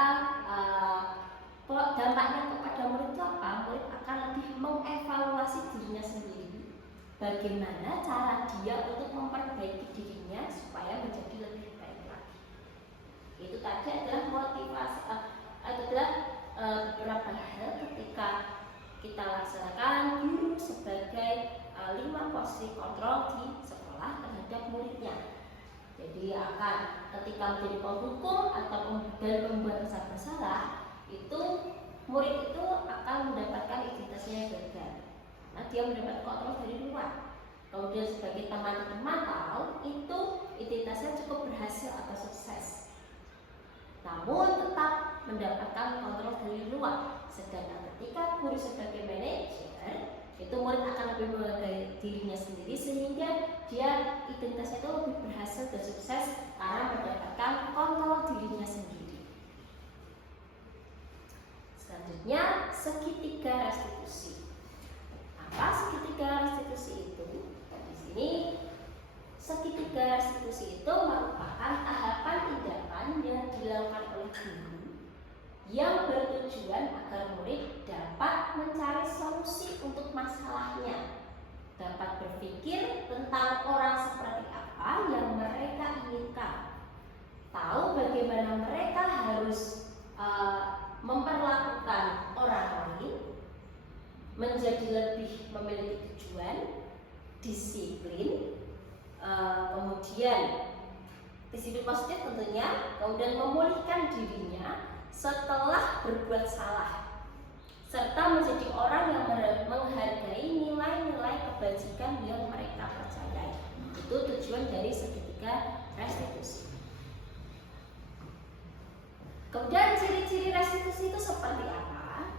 dampaknya kepada murid itu apa? Murid akan lebih mengevaluasi dirinya sendiri. Bagaimana cara dia untuk memperbaiki dirinya supaya menjadi lebih baik lagi. Itu tadi adalah motivasi, adalah beberapa hal ketika kita laksanakan guru sebagai 5 posisi kontrol di sekolah terhadap muridnya. Jadi akan ketika menjadi penghukum atau pembuat kesalahan bersalah, itu murid itu akan mendapatkan identitasnya yang gagal. Nah, dia mendapat kontrol dari luar. Kemudian sebagai teman pemantau, itu identitasnya cukup berhasil atau sukses, namun tetap mendapatkan kontrol dari luar. Sedangkan ketika guru sebagai manajer, itu murid akan lebih menghargai dirinya sendiri, sehingga dia identitasnya itu lebih berhasil dan sukses karena mendapatkan kontrol dirinya sendiri. Selanjutnya, segitiga restitusi. Apa segitiga restitusi itu? Di sini segitiga restitusi itu merupakan tahapan tindakan yang dilakukan oleh guru yang bertujuan agar murid dapat mencari solusi untuk masalahnya, dapat berpikir tentang orang seperti apa yang mereka inginkan, tahu bagaimana mereka harus memperlakukan orang lain, menjadi lebih memiliki tujuan, disiplin, kemudian disiplin positif tentunya, kemudian memulihkan dirinya setelah berbuat salah, serta menjadi orang yang menghargai nilai-nilai kebajikan yang mereka percayai. Itu tujuan dari segitiga restitusi. Kemudian ciri-ciri restitusi itu seperti apa?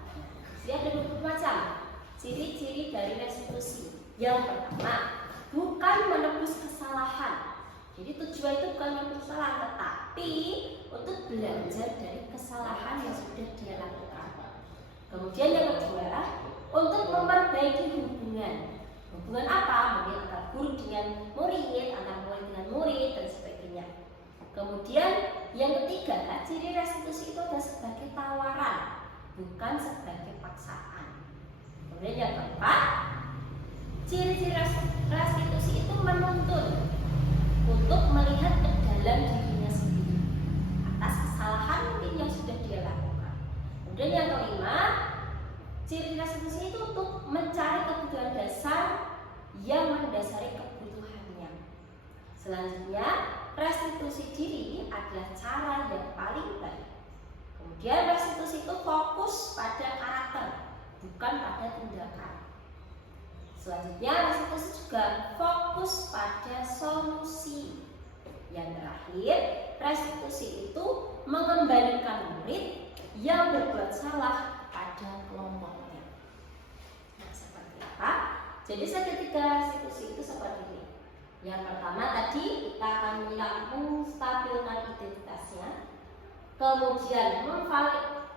Jadi ada beberapa macam ciri-ciri dari restitusi. Yang pertama, bukan menebus kesalahan. Jadi tujuan itu bukan menebus kesalahan, tetapi untuk belajar dari kesalahan yang sudah dia lakukan. Kemudian yang kedua, untuk memperbaiki hubungan. Hubungan apa? Mungkin antara guru dengan murid, antara murid dengan murid, dan sebagainya. Kemudian yang ketiga, ciri restitusi itu adalah sebagai tawaran, bukan sebagai paksaan. Kemudian yang keempat, ciri-ciri restitusi itu menuntun untuk melihat ke dalam dirinya sendiri atas kesalahan mungkin yang sudah dia lakukan. Kemudian yang kelima, ciri restitusi itu untuk mencari kebutuhan dasar yang mendasari kebutuhannya. Selanjutnya, restitusi diri adalah cara yang paling baik. Kemudian restitusi itu fokus pada karakter, bukan pada tindakan. Selanjutnya, restitusi juga fokus pada solusi. Yang terakhir, restitusi itu mengembalikan murid yang berbuat salah pada kelompoknya. Nah, seperti apa? Jadi segitiga restitusi itu seperti ini. Yang pertama tadi kita akan menstabilkan identitasnya. Kemudian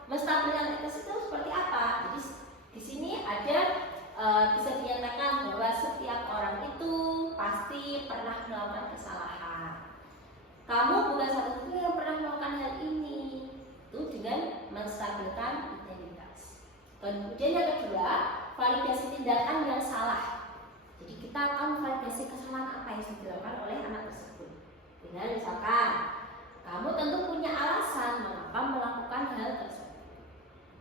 menstabilkan identitas itu seperti apa? Jadi di sini ada bisa dinyatakan bahwa setiap orang itu pasti pernah melakukan kesalahan. Kamu bukan satu-satunya yang pernah melakukan hal ini. Itu dengan menstabilkan identitas. Kemudian yang kedua, validasi tindakan yang salah. Jadi kita akan validasi kesalahan apa yang sudah dilakukan oleh anak tersebut. Dengan misalkan, kamu tentu punya alasan mengapa melakukan hal tersebut.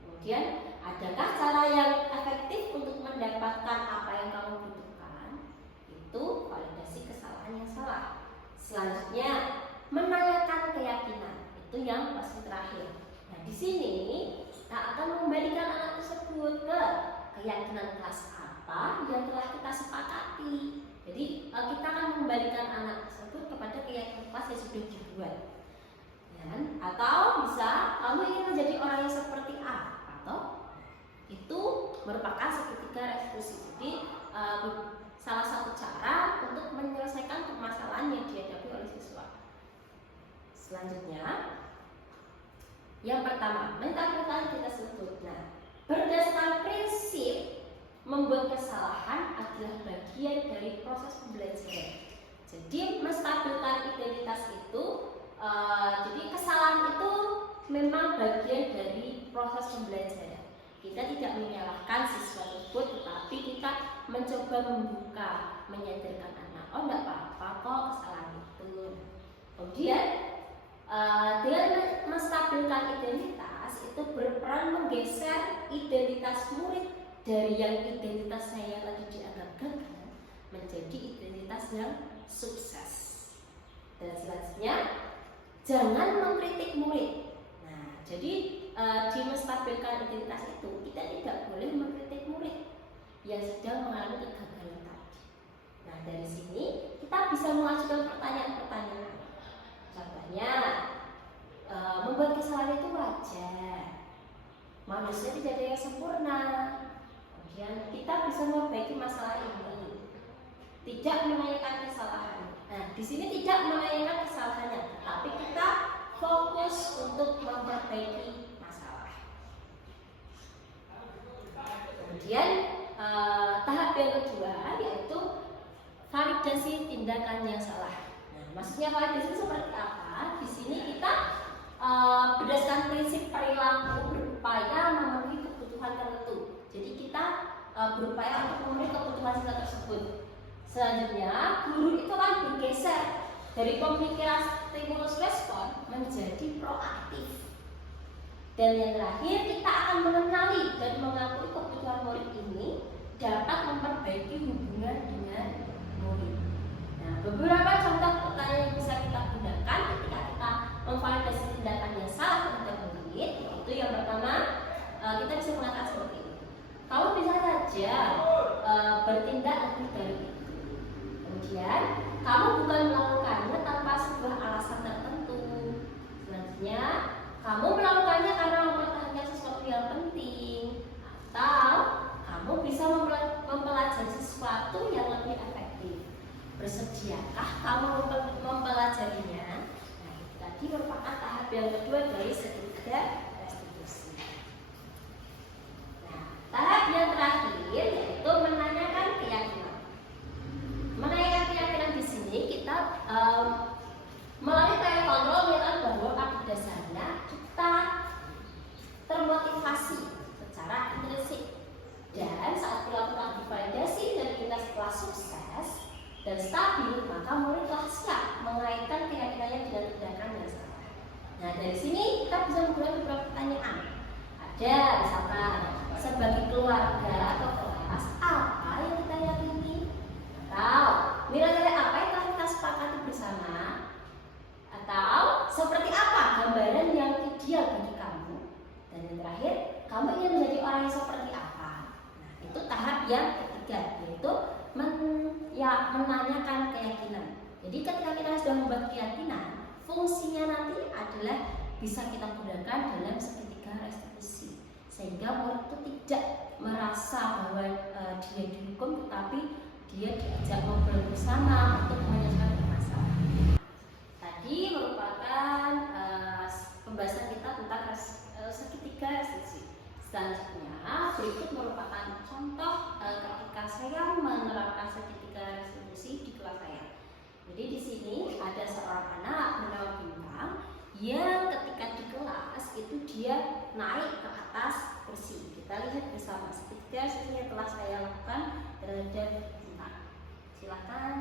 Kemudian, adakah cara yang efektif untuk mendapatkan apa yang kamu butuhkan? Itu validasi kesalahan yang salah. Selanjutnya, menanyakan keyakinan. Itu yang pasti terakhir. Nah, di sini kita akan mengembalikan anak tersebut ke keyakinan kelas apa yang telah kita sepakati. Jadi kita akan mengembalikan anak tersebut kepada keyakinan kelas yang sudah dibuat. Atau bisa kamu ingin menjadi orang yang seperti A, atau itu merupakan segitiga restitusi. Jadi salah satu cara untuk menyelesaikan permasalahan yang dihadapi oleh siswa. Selanjutnya, yang pertama, mentalitas kita sebut. Nah, berdasarkan prinsip membuat kesalahan adalah bagian dari proses pembelajaran. Jadi menstabilkan identitas itu, jadi kesalahan itu memang bagian dari proses pembelajaran. Kita tidak menyalahkan siswa tersebut, tetapi kita mencoba membuka, menyadarkan anak, oh enggak apa-apa kok kesalahan itu. Kemudian dengan menstabilkan identitas itu berperan menggeser identitas murid dari yang identitasnya yang lagi dianggap gagal menjadi identitas yang sukses. Dan selanjutnya, jangan mengkritik murid. Nah, jadi di menstabilkan identitas itu kita tidak boleh mengkritik murid yang sedang mengalami kegagalan tadi. Nah, dari sini kita bisa mengajukan pertanyaan-pertanyaan. Contohnya, membuat kesalahan itu wajar. Manusia tidak ada yang sempurna. Kemudian kita bisa memperbaiki masalah ini. Tidak menanyakan kesalahan. Nah, di sini tidak menanyakan kesalahannya, tapi kita fokus untuk memperbaiki masalah. Kemudian tahap yang kedua yaitu validasi tindakan yang salah. Nah, maksudnya validasi seperti apa? Di sini kita berdasarkan prinsip perilaku berupaya memenuhi kebutuhan tertentu. Jadi kita berupaya untuk memenuhi kebutuhan siswa tersebut. Selanjutnya, guru itu kan bergeser dari pemikiran stimulus respon menjadi proaktif. Dan yang terakhir, kita akan mengenali dan mengakui kebutuhan murid ini dapat memperbaiki hubungan dengan murid. Nah, beberapa contoh pertanyaan yang bisa kita gunakan ketika kita memvalidasi tindakan yang salah terhadap murid, yaitu yang pertama, kita bisa mengatakan seperti ini. Kamu bisa saja bertindak lebih dari itu. Kemudian kamu bukan melakukannya tanpa sebuah alasan tertentu. Selanjutnya kamu melakukannya karena mempertahankan sesuatu yang penting, atau kamu bisa mempelajari sesuatu yang lebih efektif. Bersediakah kamu mempelajarinya? Nah, itu tadi merupakan tahap yang kedua dari segitiga restitusi. Nah, tahap yang terakhir yaitu menanyakan keyakinan. Menanyakan keyakinan di sini kita melalui kayak kontrol melihat bahwa pada dasarnya kita termotivasi secara intrinsik, dan saat dilakukan validasi dan kita setelah sukses dan stabil, maka muridlah siap mengaitkan keyakinannya dengan tindakan yang salah. Nah, dari sini kita bisa membuat beberapa pertanyaan. Ada misalkan sebagai keluarga atau kelas, apa yang kita yakini? Atau nilai-nilai apa yang telah kita sepakati bersama? Atau seperti apa gambaran yang ideal bagi kamu? Dan yang terakhir, kamu ingin menjadi orang yang seperti apa? Nah, itu tahap yang ketiga, yaitu menanyakan keyakinan. Jadi ketika kita sudah membuat keyakinan, fungsinya nanti adalah bisa kita gunakan dalam segitiga restitusi, sehingga murid itu tidak merasa bahwa dia dihukum, tetapi dia diajak ngobrol bersama untuk menyelesaikan masalah. Tadi merupakan pembahasan kita tentang segitiga restitusi. Selanjutnya berikut merupakan contoh ketika saya menerapkan segitiga restitusi di kelas saya. Jadi di sini ada seorang anak bernama Bintang yang ketika di kelas itu dia naik ke atas kursi. Kita lihat bersama segitiga restitusi yang telah saya lakukan terhadap Bintang. Silakan.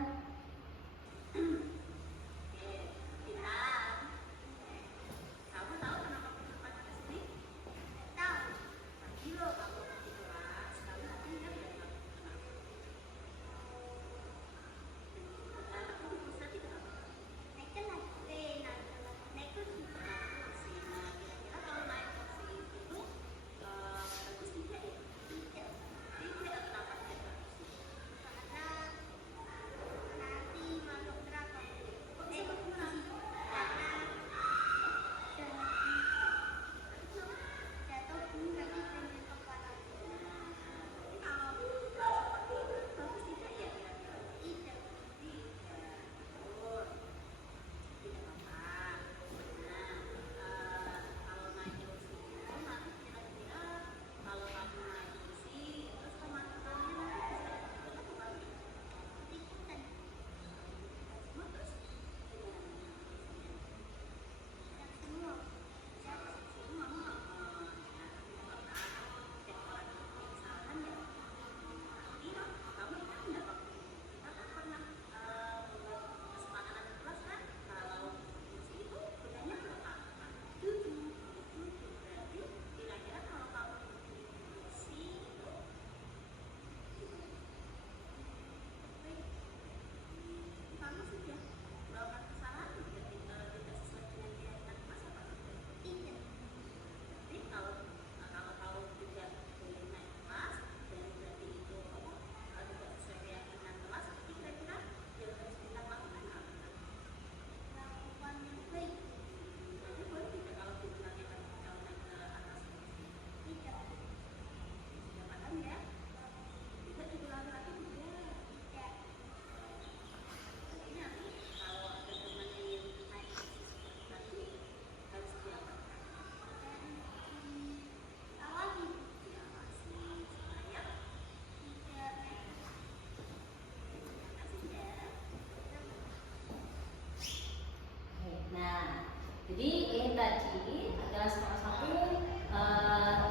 Jadi ini tadi adalah salah satu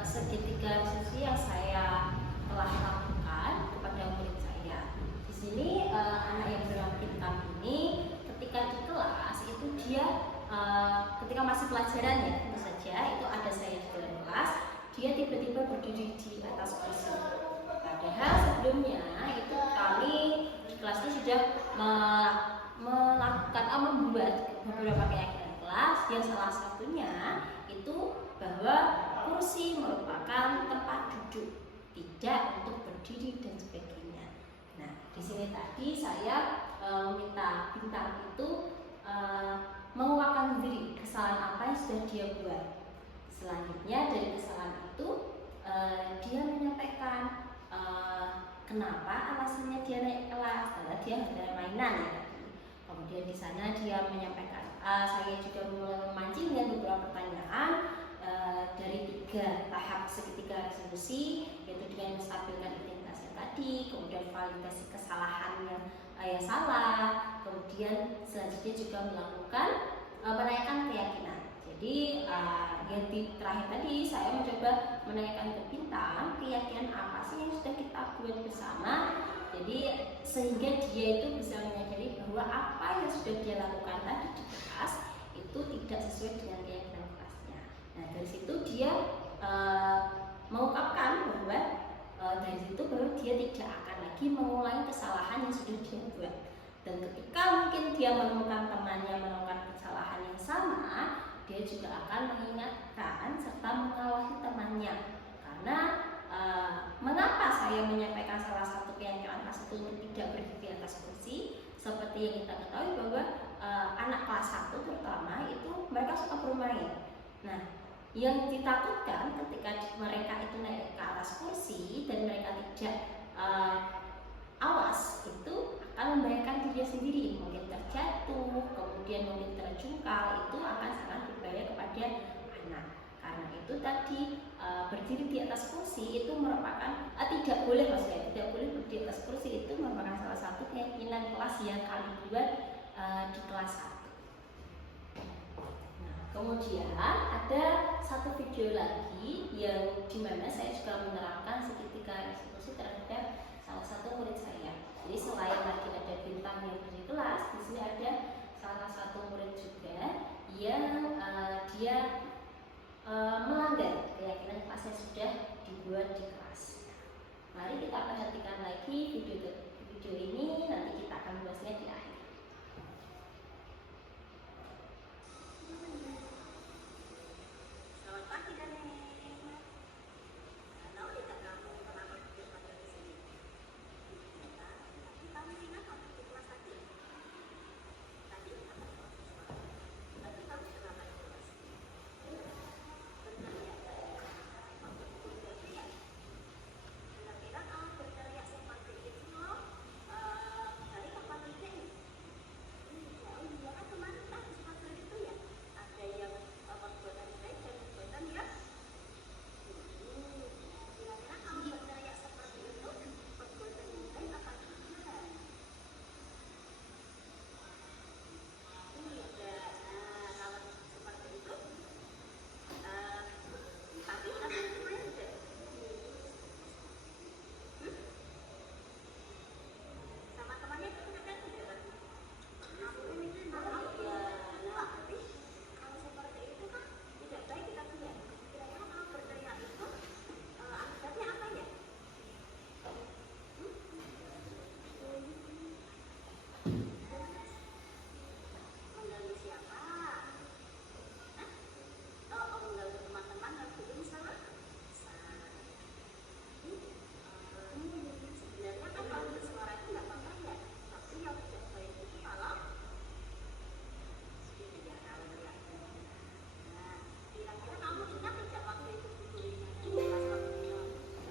segitiga restitusi yang saya telah lakukan kepada murid saya. Di sini anak yang bernama Bintang ini ketika di kelas itu dia ketika masih pelajaran ya tentu saja itu ada saya di dalam kelas, dia tiba-tiba berdiri di atas kursi. Padahal sebelumnya itu kami di kelas itu sudah melakukan membuat beberapa keyakinan kelas yang salah satunya itu bahwa kursi merupakan tempat duduk, tidak untuk berdiri dan sebagainya. Nah, di sini tadi saya meminta bintang itu mengungkapkan diri kesalahan apa yang sudah dia buat. Selanjutnya dari kesalahan itu dia menyampaikan kenapa alasannya dia naik kelas, karena dia ada mainan ya tadi. Kemudian di sana dia menyampaikan, saya juga memancing dengan beberapa pertanyaan dari 3 tahap segitiga resolusi, yaitu dengan menstabilkan identitas yang tadi, kemudian validasi kesalahan yang salah, kemudian selanjutnya juga melakukan menanyakan keyakinan. Jadi yang terakhir tadi saya mencoba menanyakan ke bintang keyakinan apa sih yang sudah kita buat bersama. Jadi sehingga dia itu bisa menyadari bahwa apa yang sudah dia lakukan tadi di kelas itu tidak sesuai dengan keyakinan kelasnya. Nah dari situ dia mengungkapkan bahwa dari situ bahwa dia tidak akan lagi mengulangi kesalahan yang sudah dia buat. Dan ketika mungkin dia menemukan temannya melakukan kesalahan yang sama, dia juga akan mengingatkan serta mengawasi temannya. Karena mengapa saya menyampaikan salah satu keyakinan kelas itu untuk tidak berdiri di atas kursi? Seperti yang kita ketahui bahwa anak kelas 1 terutama itu mereka suka bermain. Nah, yang ditakutkan ketika mereka itu naik ke atas kursi dan mereka tidak awas, itu akan membahayakan dirinya sendiri, mungkin terjatuh, kemudian mungkin terjungkal, itu akan sangat berbahaya kepada anak. Karena itu tadi berdiri di atas kursi itu merupakan tidak boleh berdiri di atas kursi, itu merupakan salah satu keyakinan kelas yang kami buat di kelas 1. Nah, kemudian ada satu video lagi yang dimana saya juga menerapkan segitiga eksekusi terhadap salah satu murid saya. Jadi selain lagi ada bintang yang di kelas, di sini ada salah satu murid juga yang dia melanggar keyakinan kelas yang sudah dibuat di kelas. Mari kita perhatikan lagi video ini, nanti kita akan bahasnya di akhir. Selamat pagi, Dani. Tahu tidak kamu kenapa dia pada di sini? Kamu ingat waktu di kelas tadi? Tadi apa? Tadi kamu kenapa di kelas? Berteriak. Waktu berteriak. Kira-kira kamu berteriak seperti itu loh. Dari kapan ini? Oh iya kan kemarin kan seperti itu ya. Ada yang perbuatan baik dan perbuatan ya. Kira-kira kamu berteriak seperti itu perbuatan yang baik apa tidak? Tidak. Nah, kalau seperti itu, tapi kemarin deh. Sama temannya itu kan tidak. Kamu ini kalau seperti itu kan tidak baik kita punya. Kira-kira kalau berteriak itu akibatnya apa ya? Mengganggu siapa? Hah? Oh, mengganggu teman-teman dan guru misalnya? Sebenarnya kan kalau bersuara itu nggak apa-apa ya. Tapi yang tidak baik itu kalau tidak kalau teriak. Nah, kira-kira kamu ingat tidak waktu itu gurunya di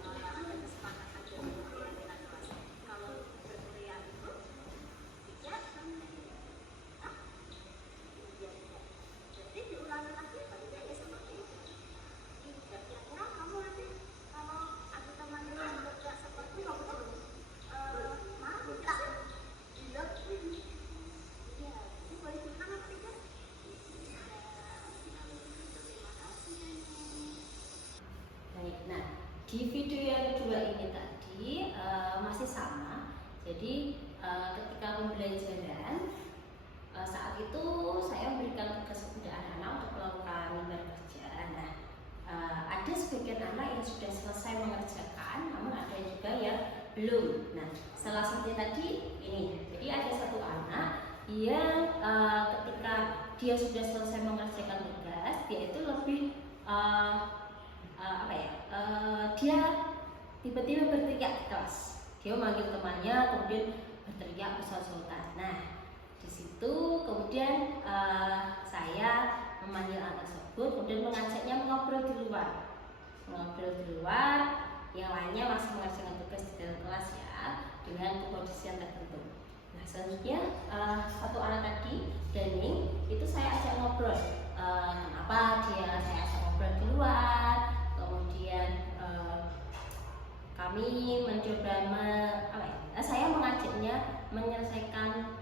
kelas ada kesepakatan dengan keyakinan kelas kalau berteriak itu tidak hah? Iya tidak. Jadi diulangi lagi apa tidak ya seperti itu? Tidak. Kira-kira kamu nanti kalau ada teman yang berteriak seperti itu kamu marah tidak? Tidak. Iya. Ini boleh diulang apa tidak? Baik, nah di video yang kedua ini tadi masih sama. Jadi ketika pembelajaran saat itu saya memberikan tugas kepada anak-anak untuk melakukan lembar kerja. Nah, ada sebagian anak yang sudah selesai mengerjakan, namun ada juga yang belum. Nah, salah satunya tadi ini. Jadi ada satu anak yang ketika dia sudah selesai mengerjakan tugas, dia itu lebih dia tiba-tiba berteriak di kelas. Dia memanggil temannya, kemudian berteriak besar-besaran. Nah, di situ kemudian saya memanggil anak tersebut, kemudian mengajaknya ngobrol di luar. Yang lainnya masih mengerjakan tugas di dalam kelas ya, dengan kondisi yang tertentu. Nah, selanjutnya satu anak tadi, Dani, itu saya ajak ngobrol. Kenapa saya ajak ngobrol di luar, kemudian kami mencoba saya mengajaknya menyelesaikan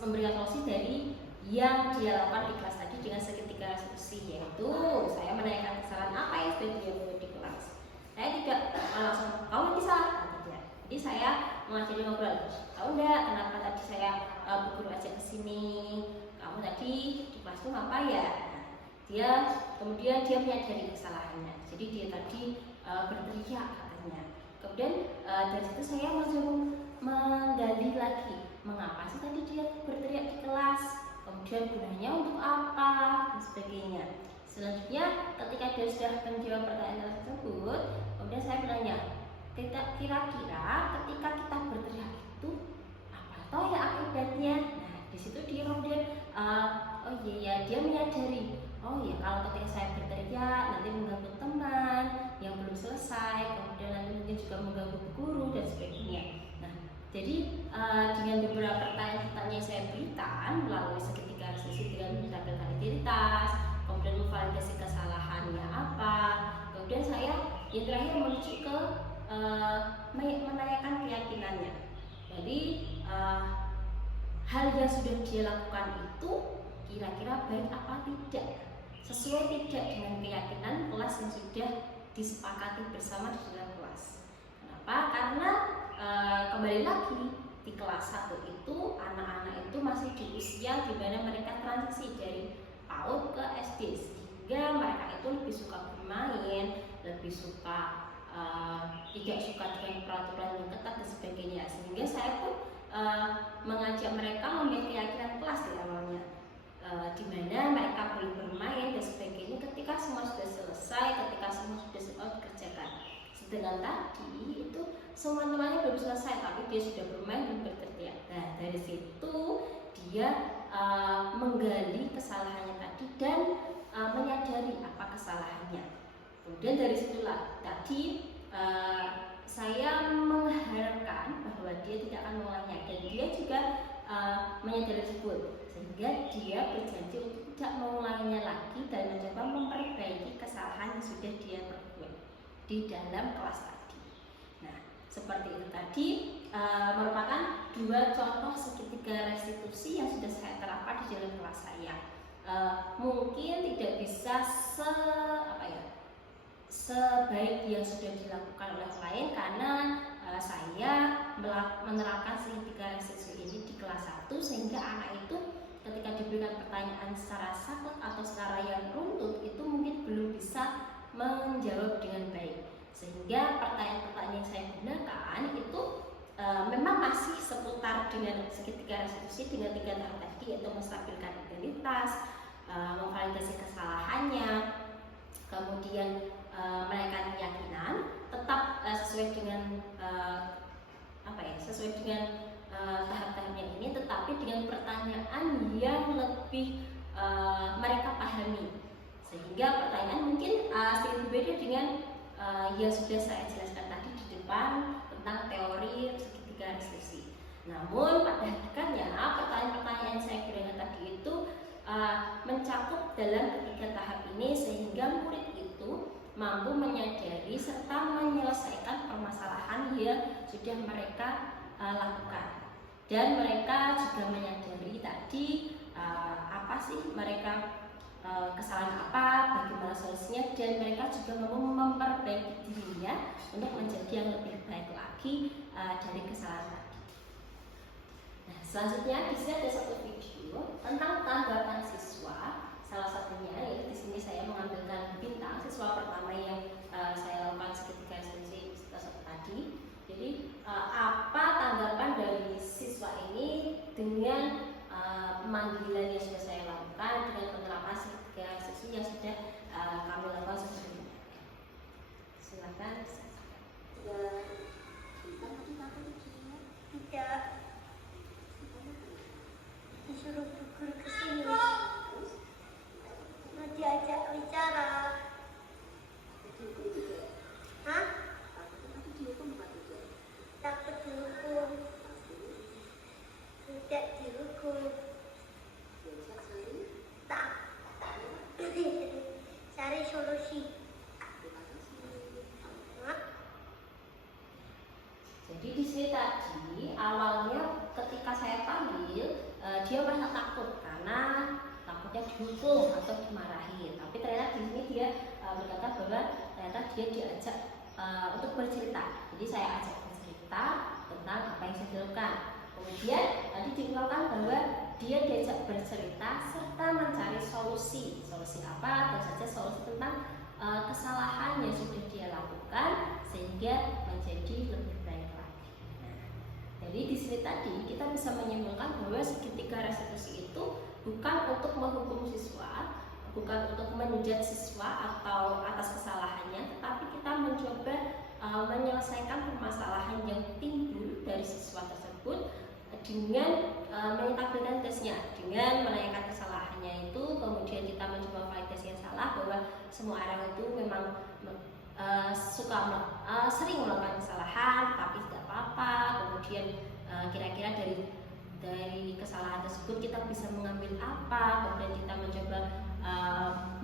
memberikan solusi dari yang dia lakukan di kelas tadi dengan seketika solusi, yaitu saya menanyakan kesalahan apa yang sudah dia buat di kelas. Saya tidak langsung kamu bisa, tidak. Jadi saya mengajari ngobrol. Tahu enggak kenapa tadi saya Bu Guru ajak ke sini? Kamu tadi di kelas itu apa ya? Dia kemudian dia menyadari kesalahannya. Jadi dia tadi berteriak katanya. Kemudian dari situ saya mencoba menggali lagi, mengapa sih tadi dia berteriak di kelas, kemudian gunanya untuk apa, dan sebagainya. Selanjutnya ketika dia sudah menjawab pertanyaan tersebut, kemudian saya bertanya, kira-kira ketika kita berteriak itu apa toh ya akibatnya? Nah, di situ dia kemudian oh iya, dia menyadari, oh ya kalau ketika saya berteriak nanti mengganggu teman yang belum selesai, kemudian nanti mungkin juga mengganggu guru dan sebagainya. Nah, jadi dengan beberapa pertanyaan yang saya berikan melalui seketika sesi dengan menampilkan identitas, kemudian memvalidasi kesalahannya apa, kemudian saya yang terakhir menuju ke menanyakan keyakinannya. Jadi hal yang sudah dia lakukan itu kira-kira baik apa tidak, sesuai tidak dengan keyakinan kelas yang sudah disepakati bersama di dalam kelas. Kenapa? Karena kembali lagi di kelas 1 itu anak-anak itu masih di usia di mana mereka transisi dari PAUD ke SD, sehingga mereka itu lebih suka bermain, lebih suka tidak suka dengan peraturan yang ketat dan sebagainya. Sehingga saya pun mengajak mereka memiliki keyakinan kelas di awalnya, di mana mereka boleh bermain dan sebagainya ketika semua sudah selesai, ketika semua sudah dikerjakan. Sedangkan tadi itu semua temannya belum selesai, tapi dia sudah bermain dan berteriak. Nah, dari situ dia menggali kesalahannya tadi dan menyadari apa kesalahannya. Kemudian dari situlah tadi saya mengharapkan bahwa dia tidak akan mengulangnya, dan dia juga menyadari tersebut, sehingga dia berjanji untuk tidak mengulanginya lagi dan mencoba memperbaiki kesalahan yang sudah dia perbuat di dalam kelas tadi. Nah, seperti itu tadi merupakan dua contoh segitiga restitusi yang sudah saya terapkan di dalam kelas saya. Mungkin tidak bisa sebaik yang sudah dilakukan oleh lain, karena saya menerapkan segitiga restitusi ini di kelas 1, sehingga anak itu ketika diberikan pertanyaan secara saklek atau secara yang runtut itu mungkin belum bisa menjawab dengan baik, sehingga pertanyaan-pertanyaan yang saya gunakan itu memang masih seputar dengan segitiga restitusi dengan 3 tahap tadi, yaitu menstabilkan identitas, memvalidasi kesalahannya, kemudian menaikkan keyakinan, tetap sesuai dengan tahap-tahapnya ini, tetapi dengan pertanyaan yang lebih mereka pahami, sehingga pertanyaan mungkin sedikit berbeda dengan yang sudah saya jelaskan tadi di depan tentang teori segitiga restitusi. Namun pada hakikatnya pertanyaan-pertanyaan yang saya kira tadi itu mencakup dalam ketiga tahap ini, sehingga murid itu mampu menyadari serta menyelesaikan permasalahan yang sudah mereka lakukan, dan mereka juga menyadari tadi apa sih mereka kesalahan apa, bagaimana solusinya, dan mereka juga mampu memperbaiki dirinya untuk menjadi yang lebih baik lagi dari kesalahan tadi. Nah, selanjutnya di sini ada satu video tentang tanggapan siswa. Salah satunya yaitu di sini saya mengambilkan bintang siswa pertama yang saya lakukan seketika restitusi tadi. Jadi apa tanggapan dari siswa ini dengan pemanggilan yang sudah saya lakukan, dengan penerapan seketika restitusi yang sudah kami lakukan sebelumnya. Silakan. Kita tadi Tidak. Disuruh guru ke sini. Mau diajak bicara. Hah? Takut dihukum. Tidak dihukum. Tak. Cari solusi. Hah? Jadi di sini tadi awalnya ketika saya panggil dia merasa takut karena takutnya dihukum atau dimarahin. Tapi ternyata di sini dia berkata bahwa ternyata dia diajak untuk bercerita. Jadi saya ajak bercerita tentang apa yang saya lakukan. Kemudian tadi diungkapkan bahwa dia diajak bercerita serta mencari solusi. Solusi apa? Tentu saja solusi tentang kesalahan yang sudah dia lakukan sehingga menjadi lebih baik lagi. Jadi di sini tadi kita bisa menyimpulkan bahwa segitiga restitusi itu bukan untuk menghukum siswa, bukan untuk menjudge siswa atau atas kesalahannya, tetapi kita mencoba menyelesaikan permasalahan yang timbul dari siswa tersebut dengan menyetapkan tesnya, dengan menanyakan kesalahannya itu, kemudian kita mencoba validasi yang salah bahwa semua orang itu memang sering melakukan kesalahan, tapi tidak apa-apa. Kemudian kira-kira dari kesalahan tersebut kita bisa mengambil apa. Kemudian kita mencoba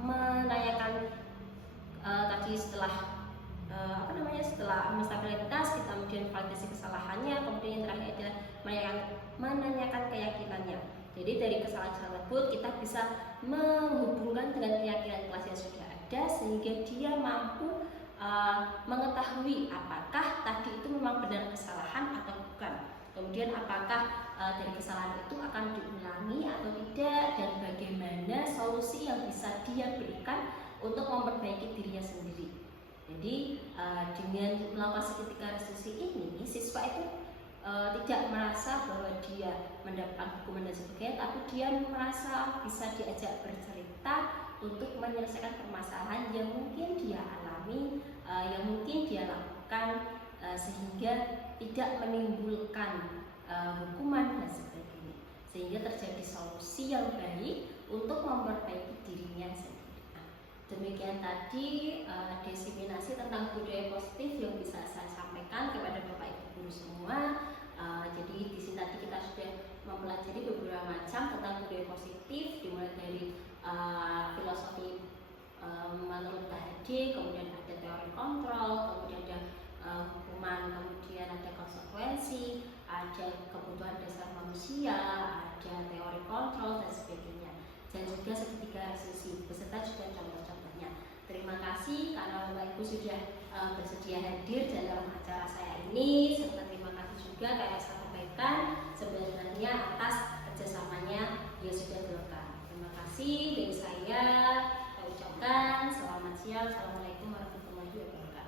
menanyakan tadi setelah setelah stabilitas kita kemudian validasi kesalahannya, kemudian yang terakhir adalah menanyakan keyakinannya. Jadi dari kesalahan tersebut kita bisa menghubungkan dengan keyakinan kelas yang sudah ada sehingga dia mampu mengetahui apakah tadi itu memang benar kesalahan atau bukan. Kemudian apakah dari kesalahan itu akan diulangi atau tidak, dan bagaimana solusi yang bisa dia berikan untuk memperbaiki dirinya sendiri. Jadi dengan melakukan segitiga restitusi ini, siswa itu tidak merasa bahwa dia mendapatkan hukuman dan sebagainya, tapi dia merasa bisa diajak bercerita untuk menyelesaikan permasalahan yang mungkin dia alami, yang mungkin dia lakukan, sehingga tidak menimbulkan hukuman dan sebagainya, sehingga terjadi solusi yang baik untuk memperbaiki dirinya sendiri. Demikian tadi diseminasi tentang budaya positif yang bisa saya sampaikan kepada Bapak Ibu guru semua. Jadi di sini tadi kita sudah mempelajari beberapa macam tentang budaya positif, dimulai dari filosofi menurut KHD, kemudian ada teori kontrol, kemudian ada hukuman, kemudian ada konsekuensi, ada kebutuhan dasar manusia, ada teori kontrol dan sebagainya, dan juga segitiga restitusi beserta juga contoh-contohnya. Terima kasih karena Bapak Ibu sudah bersedia hadir dalam acara saya ini, serta terima kasih juga karena saya sampaikan sebenarnya atas kerjasamanya yang sudah dilakukan. Terima kasih dari saya ucapkan selamat siang. Assalamualaikum warahmatullahi wabarakatuh.